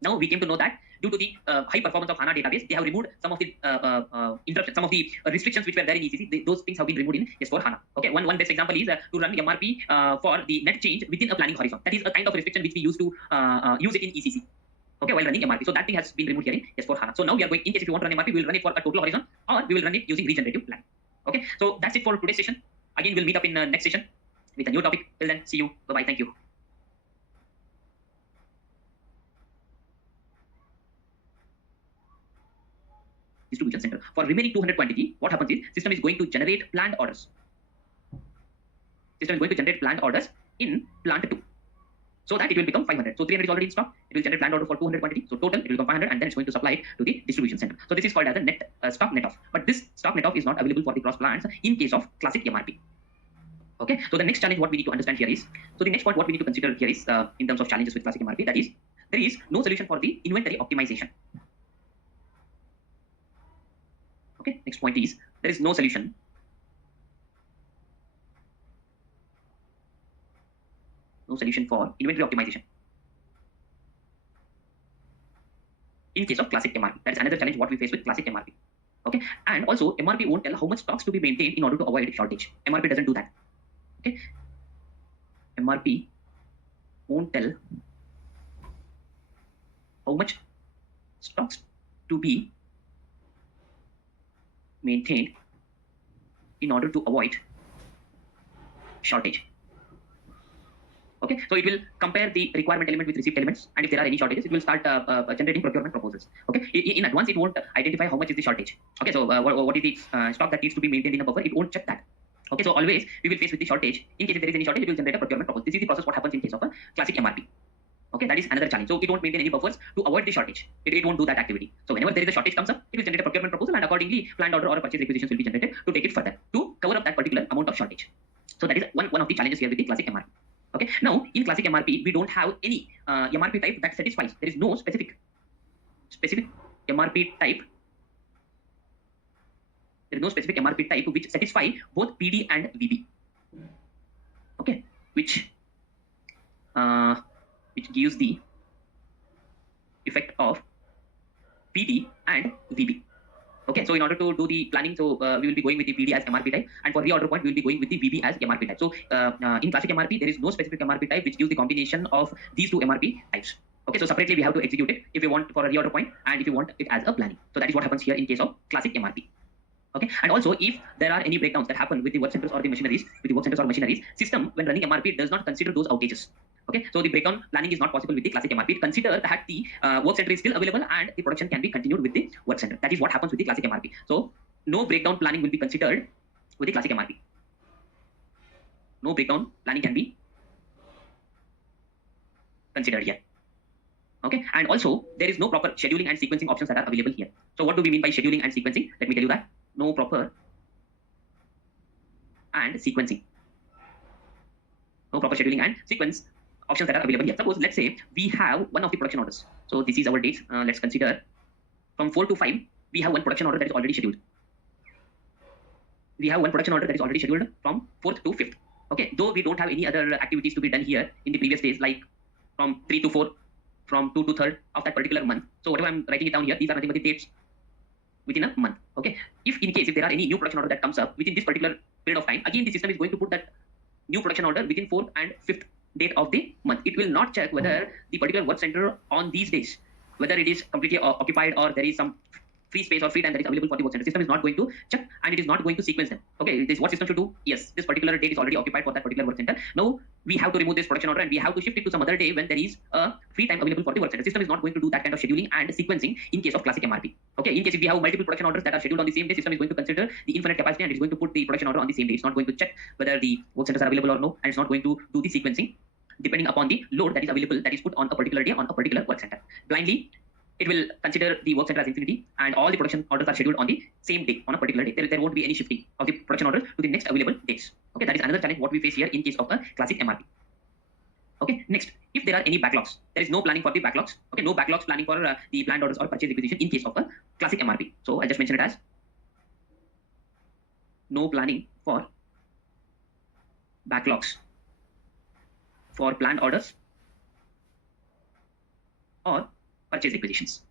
Now we came to know that due to the high performance of HANA database, they have removed some of the some of the restrictions which were there in ECC. Those things have been removed in S4 HANA. Okay, one best example is to run MRP for the net change within a planning horizon. That is a kind of restriction which we used to use it in ECC. Okay, while running MRP. So that thing has been removed here in S4 HANA. So now we are going, in case if you want to run MRP, we will run it for a total horizon, or we will run it using regenerative planning. Okay, so that's it for today's session. Again, we'll meet up in next session with a new topic. Till then, see you. Bye-bye. Thank you. Distribution center. For remaining 200 quantity, what happens is system is going to generate planned orders. System is going to generate planned orders in plant 2. so that it will become 500. So 300 is already in stock. It will generate planned order for 200 quantity. So total it will become 500, and then it's going to supply it to the distribution center. So this is called as a net stock net off. But this stock net off is not available for the cross plants in case of classic MRP. Okay. So the next challenge what we need to understand here is, so the next point what we need to consider here is in terms of challenges with classic MRP, that is there is no solution for the inventory optimization. Okay. Next point is there is no solution for inventory optimization in case of classic MRP. That is another challenge what we face with classic MRP. Okay, and also MRP won't tell how much stocks to be maintained in order to avoid shortage. MRP doesn't do that. Okay, MRP won't tell how much stocks to be maintained in order to avoid shortage. Okay, so it will compare the requirement element with receipt elements, and if there are any shortages, it will start generating procurement proposals. Okay, in advance, it won't identify how much is the shortage. Okay, so what is the stock that needs to be maintained in a buffer? It won't check that. Okay, so always we will face with the shortage. In case if there is any shortage, it will generate a procurement proposal. This is the process what happens in case of a classic MRP. Okay, that is another challenge. So it won't maintain any buffers to avoid the shortage. It won't do that activity. So whenever there is a shortage comes up, it will generate a procurement proposal, and accordingly, planned order or purchase requisitions will be generated to take it further to cover up that particular amount of shortage. So that is one of the challenges here with the classic MRP. Okay, now in classic MRP, we don't have any MRP type that satisfies. There is no specific MRP type. There is no specific MRP type which satisfy both PD and VB. Okay, which gives the effect of PD and VB. Okay, so in order to do the planning, so we will be going with the PD as MRP type, and for reorder point, we will be going with the VB as MRP type. So in classic MRP, there is no specific MRP type which gives the combination of these two MRP types. Okay, so separately we have to execute it if you want for a reorder point, and if you want it as a planning. So that is what happens here in case of classic MRP. Okay, and also if there are any breakdowns that happen with the work centers or the machineries, system when running MRP does not consider those outages. Okay, so the breakdown planning is not possible with the classic MRP. Consider that the work center is still available and the production can be continued with the work center. That is what happens with the classic MRP. So no breakdown planning will be considered with the classic MRP. No breakdown planning can be considered here. Okay, and also there is no proper scheduling and sequencing options that are available here. So what do we mean by scheduling and sequencing? Let me tell you that. No proper and sequencing. No proper scheduling and sequence options that are available here. Suppose let's say we have one of the production orders. So this is our dates. Let's consider from 4 to 5, we have one production order that is already scheduled. We have one production order that is already scheduled from 4th to 5th. Okay, though we don't have any other activities to be done here in the previous days, like from 3 to 4, from 2 to 3rd of that particular month. So whatever I'm writing it down here, these are nothing but the dates within a month. Okay, if in case if there are any new production order that comes up within this particular period of time, again the system is going to put that new production order within 4th and 5th date of the month. It will not check whether the particular work center on these days, whether it is completely occupied or there is some free space or free time that is available for the work center. System is not going to check, and it is not going to sequence them. Okay, this what system should do? Yes, this particular date is already occupied for that particular work center. Now we have to remove this production order and we have to shift it to some other day when there is a free time available for the work center. System is not going to do that kind of scheduling and sequencing in case of classic MRP. Okay, in case if we have multiple production orders that are scheduled on the same day, system is going to consider the infinite capacity and it's going to put the production order on the same day. It's not going to check whether the work centers are available or no, and it's not going to do the sequencing depending upon the load that is available, that is put on a particular day on a particular work center. Blindly, it will consider the work center as infinity, and all the production orders are scheduled on the same day, on a particular day. There won't be any shifting of the production orders to the next available dates. Okay, that is another challenge what we face here in case of a classic MRP. Okay, next, if there are any backlogs, there is no planning for the backlogs. Okay, no backlogs planning for the planned orders or purchase requisition in case of a classic MRP. So I'll just mention it as no planning for backlogs for planned orders or purchase requisitions.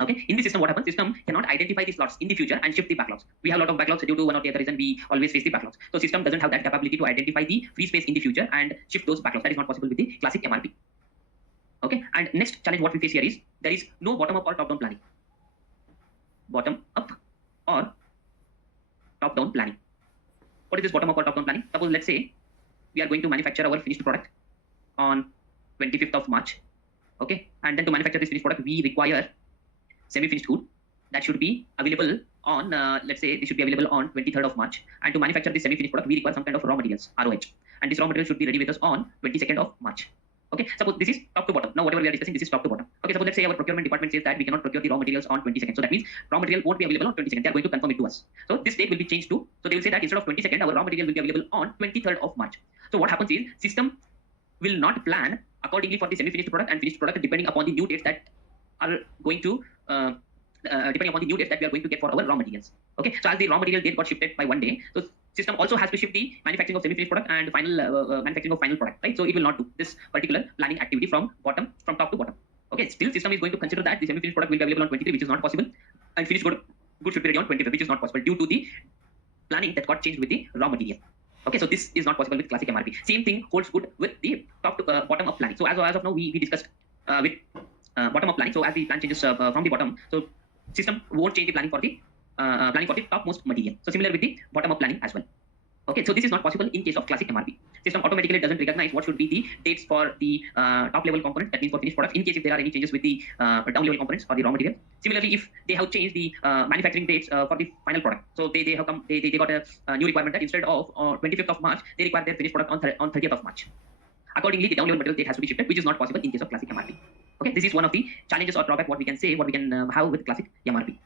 Okay, in the system, what happens? System cannot identify the slots in the future and shift the backlogs. We have a lot of backlogs due to one or the other reason. We always face the backlogs. So system doesn't have that capability to identify the free space in the future and shift those backlogs. That is not possible with the classic MRP. Okay, and next challenge what we face here is there is no bottom up or top down planning. Bottom up or top down planning. What is this bottom up or top down planning? Suppose let's say we are going to manufacture our finished product on 25th of March. Okay, and then to manufacture this finished product, we require semi-finished good that should be available on, let's say this should be available on 23rd of March. And to manufacture this semi-finished product, we require some kind of raw materials, ROH. and this raw material should be ready with us on 22nd of March. Okay, suppose this is top to bottom. Now whatever we are discussing, this is top to bottom. Okay, suppose let's say our procurement department says that we cannot procure the raw materials on 22nd. So that means raw material won't be available on 22nd. They are going to confirm it to us. So this date will be changed to, so they will say that instead of 22nd, our raw material will be available on 23rd of March. So what happens is system will not plan accordingly for the semi-finished product and finished product depending upon the new dates that are going to depending upon the new dates that we are going to get for our raw materials. Okay, so as the raw material date got shifted by one day, so system also has to shift the manufacturing of semi-finished product and final manufacturing of final product, right? So it will not do this particular planning activity from top to bottom. Okay, still system is going to consider that the semi-finished product will be available on 23, which is not possible, and finished good should be ready on 25, which is not possible due to the planning that got changed with the raw material. Okay, so this is not possible with classic MRP. Same thing holds good with the top to bottom up planning. So as of now, we discussed with bottom up planning. So as the plan changes from the bottom, so system won't change the planning for the topmost material. So similar with the bottom up planning as well. Okay, so this is not possible in case of classic MRP. System automatically doesn't recognize what should be the dates for the top level components, that means for finished products, in case if there are any changes with the down level components or the raw material. Similarly, if they have changed the manufacturing dates for the final product, so they got a new requirement that instead of 25th of March, they require their finished product on 30th of March. Accordingly, the down level material date has to be shifted, which is not possible in case of classic MRP. Okay, this is one of the challenges or drawback what we can have with classic MRP.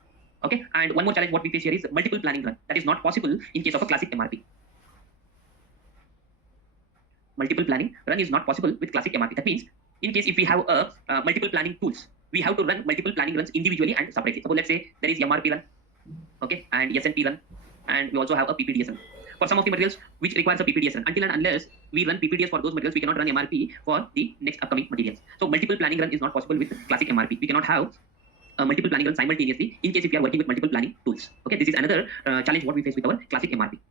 Okay, and one more challenge what we face here is multiple planning run. That is not possible in case of a classic MRP. Multiple planning run is not possible with classic MRP. That means in case if we have a multiple planning tools, we have to run multiple planning runs individually and separately. Suppose let's say there is MRP run, okay, and SNP run, and we also have a PPDS run. For some of the materials which requires a PPDS run, until and unless we run PPDS for those materials, we cannot run MRP for the next upcoming materials. So multiple planning run is not possible with classic MRP. We cannot have multiple planning run simultaneously in case if we are working with multiple planning tools. Okay, this is another challenge what we face with our classic MRP.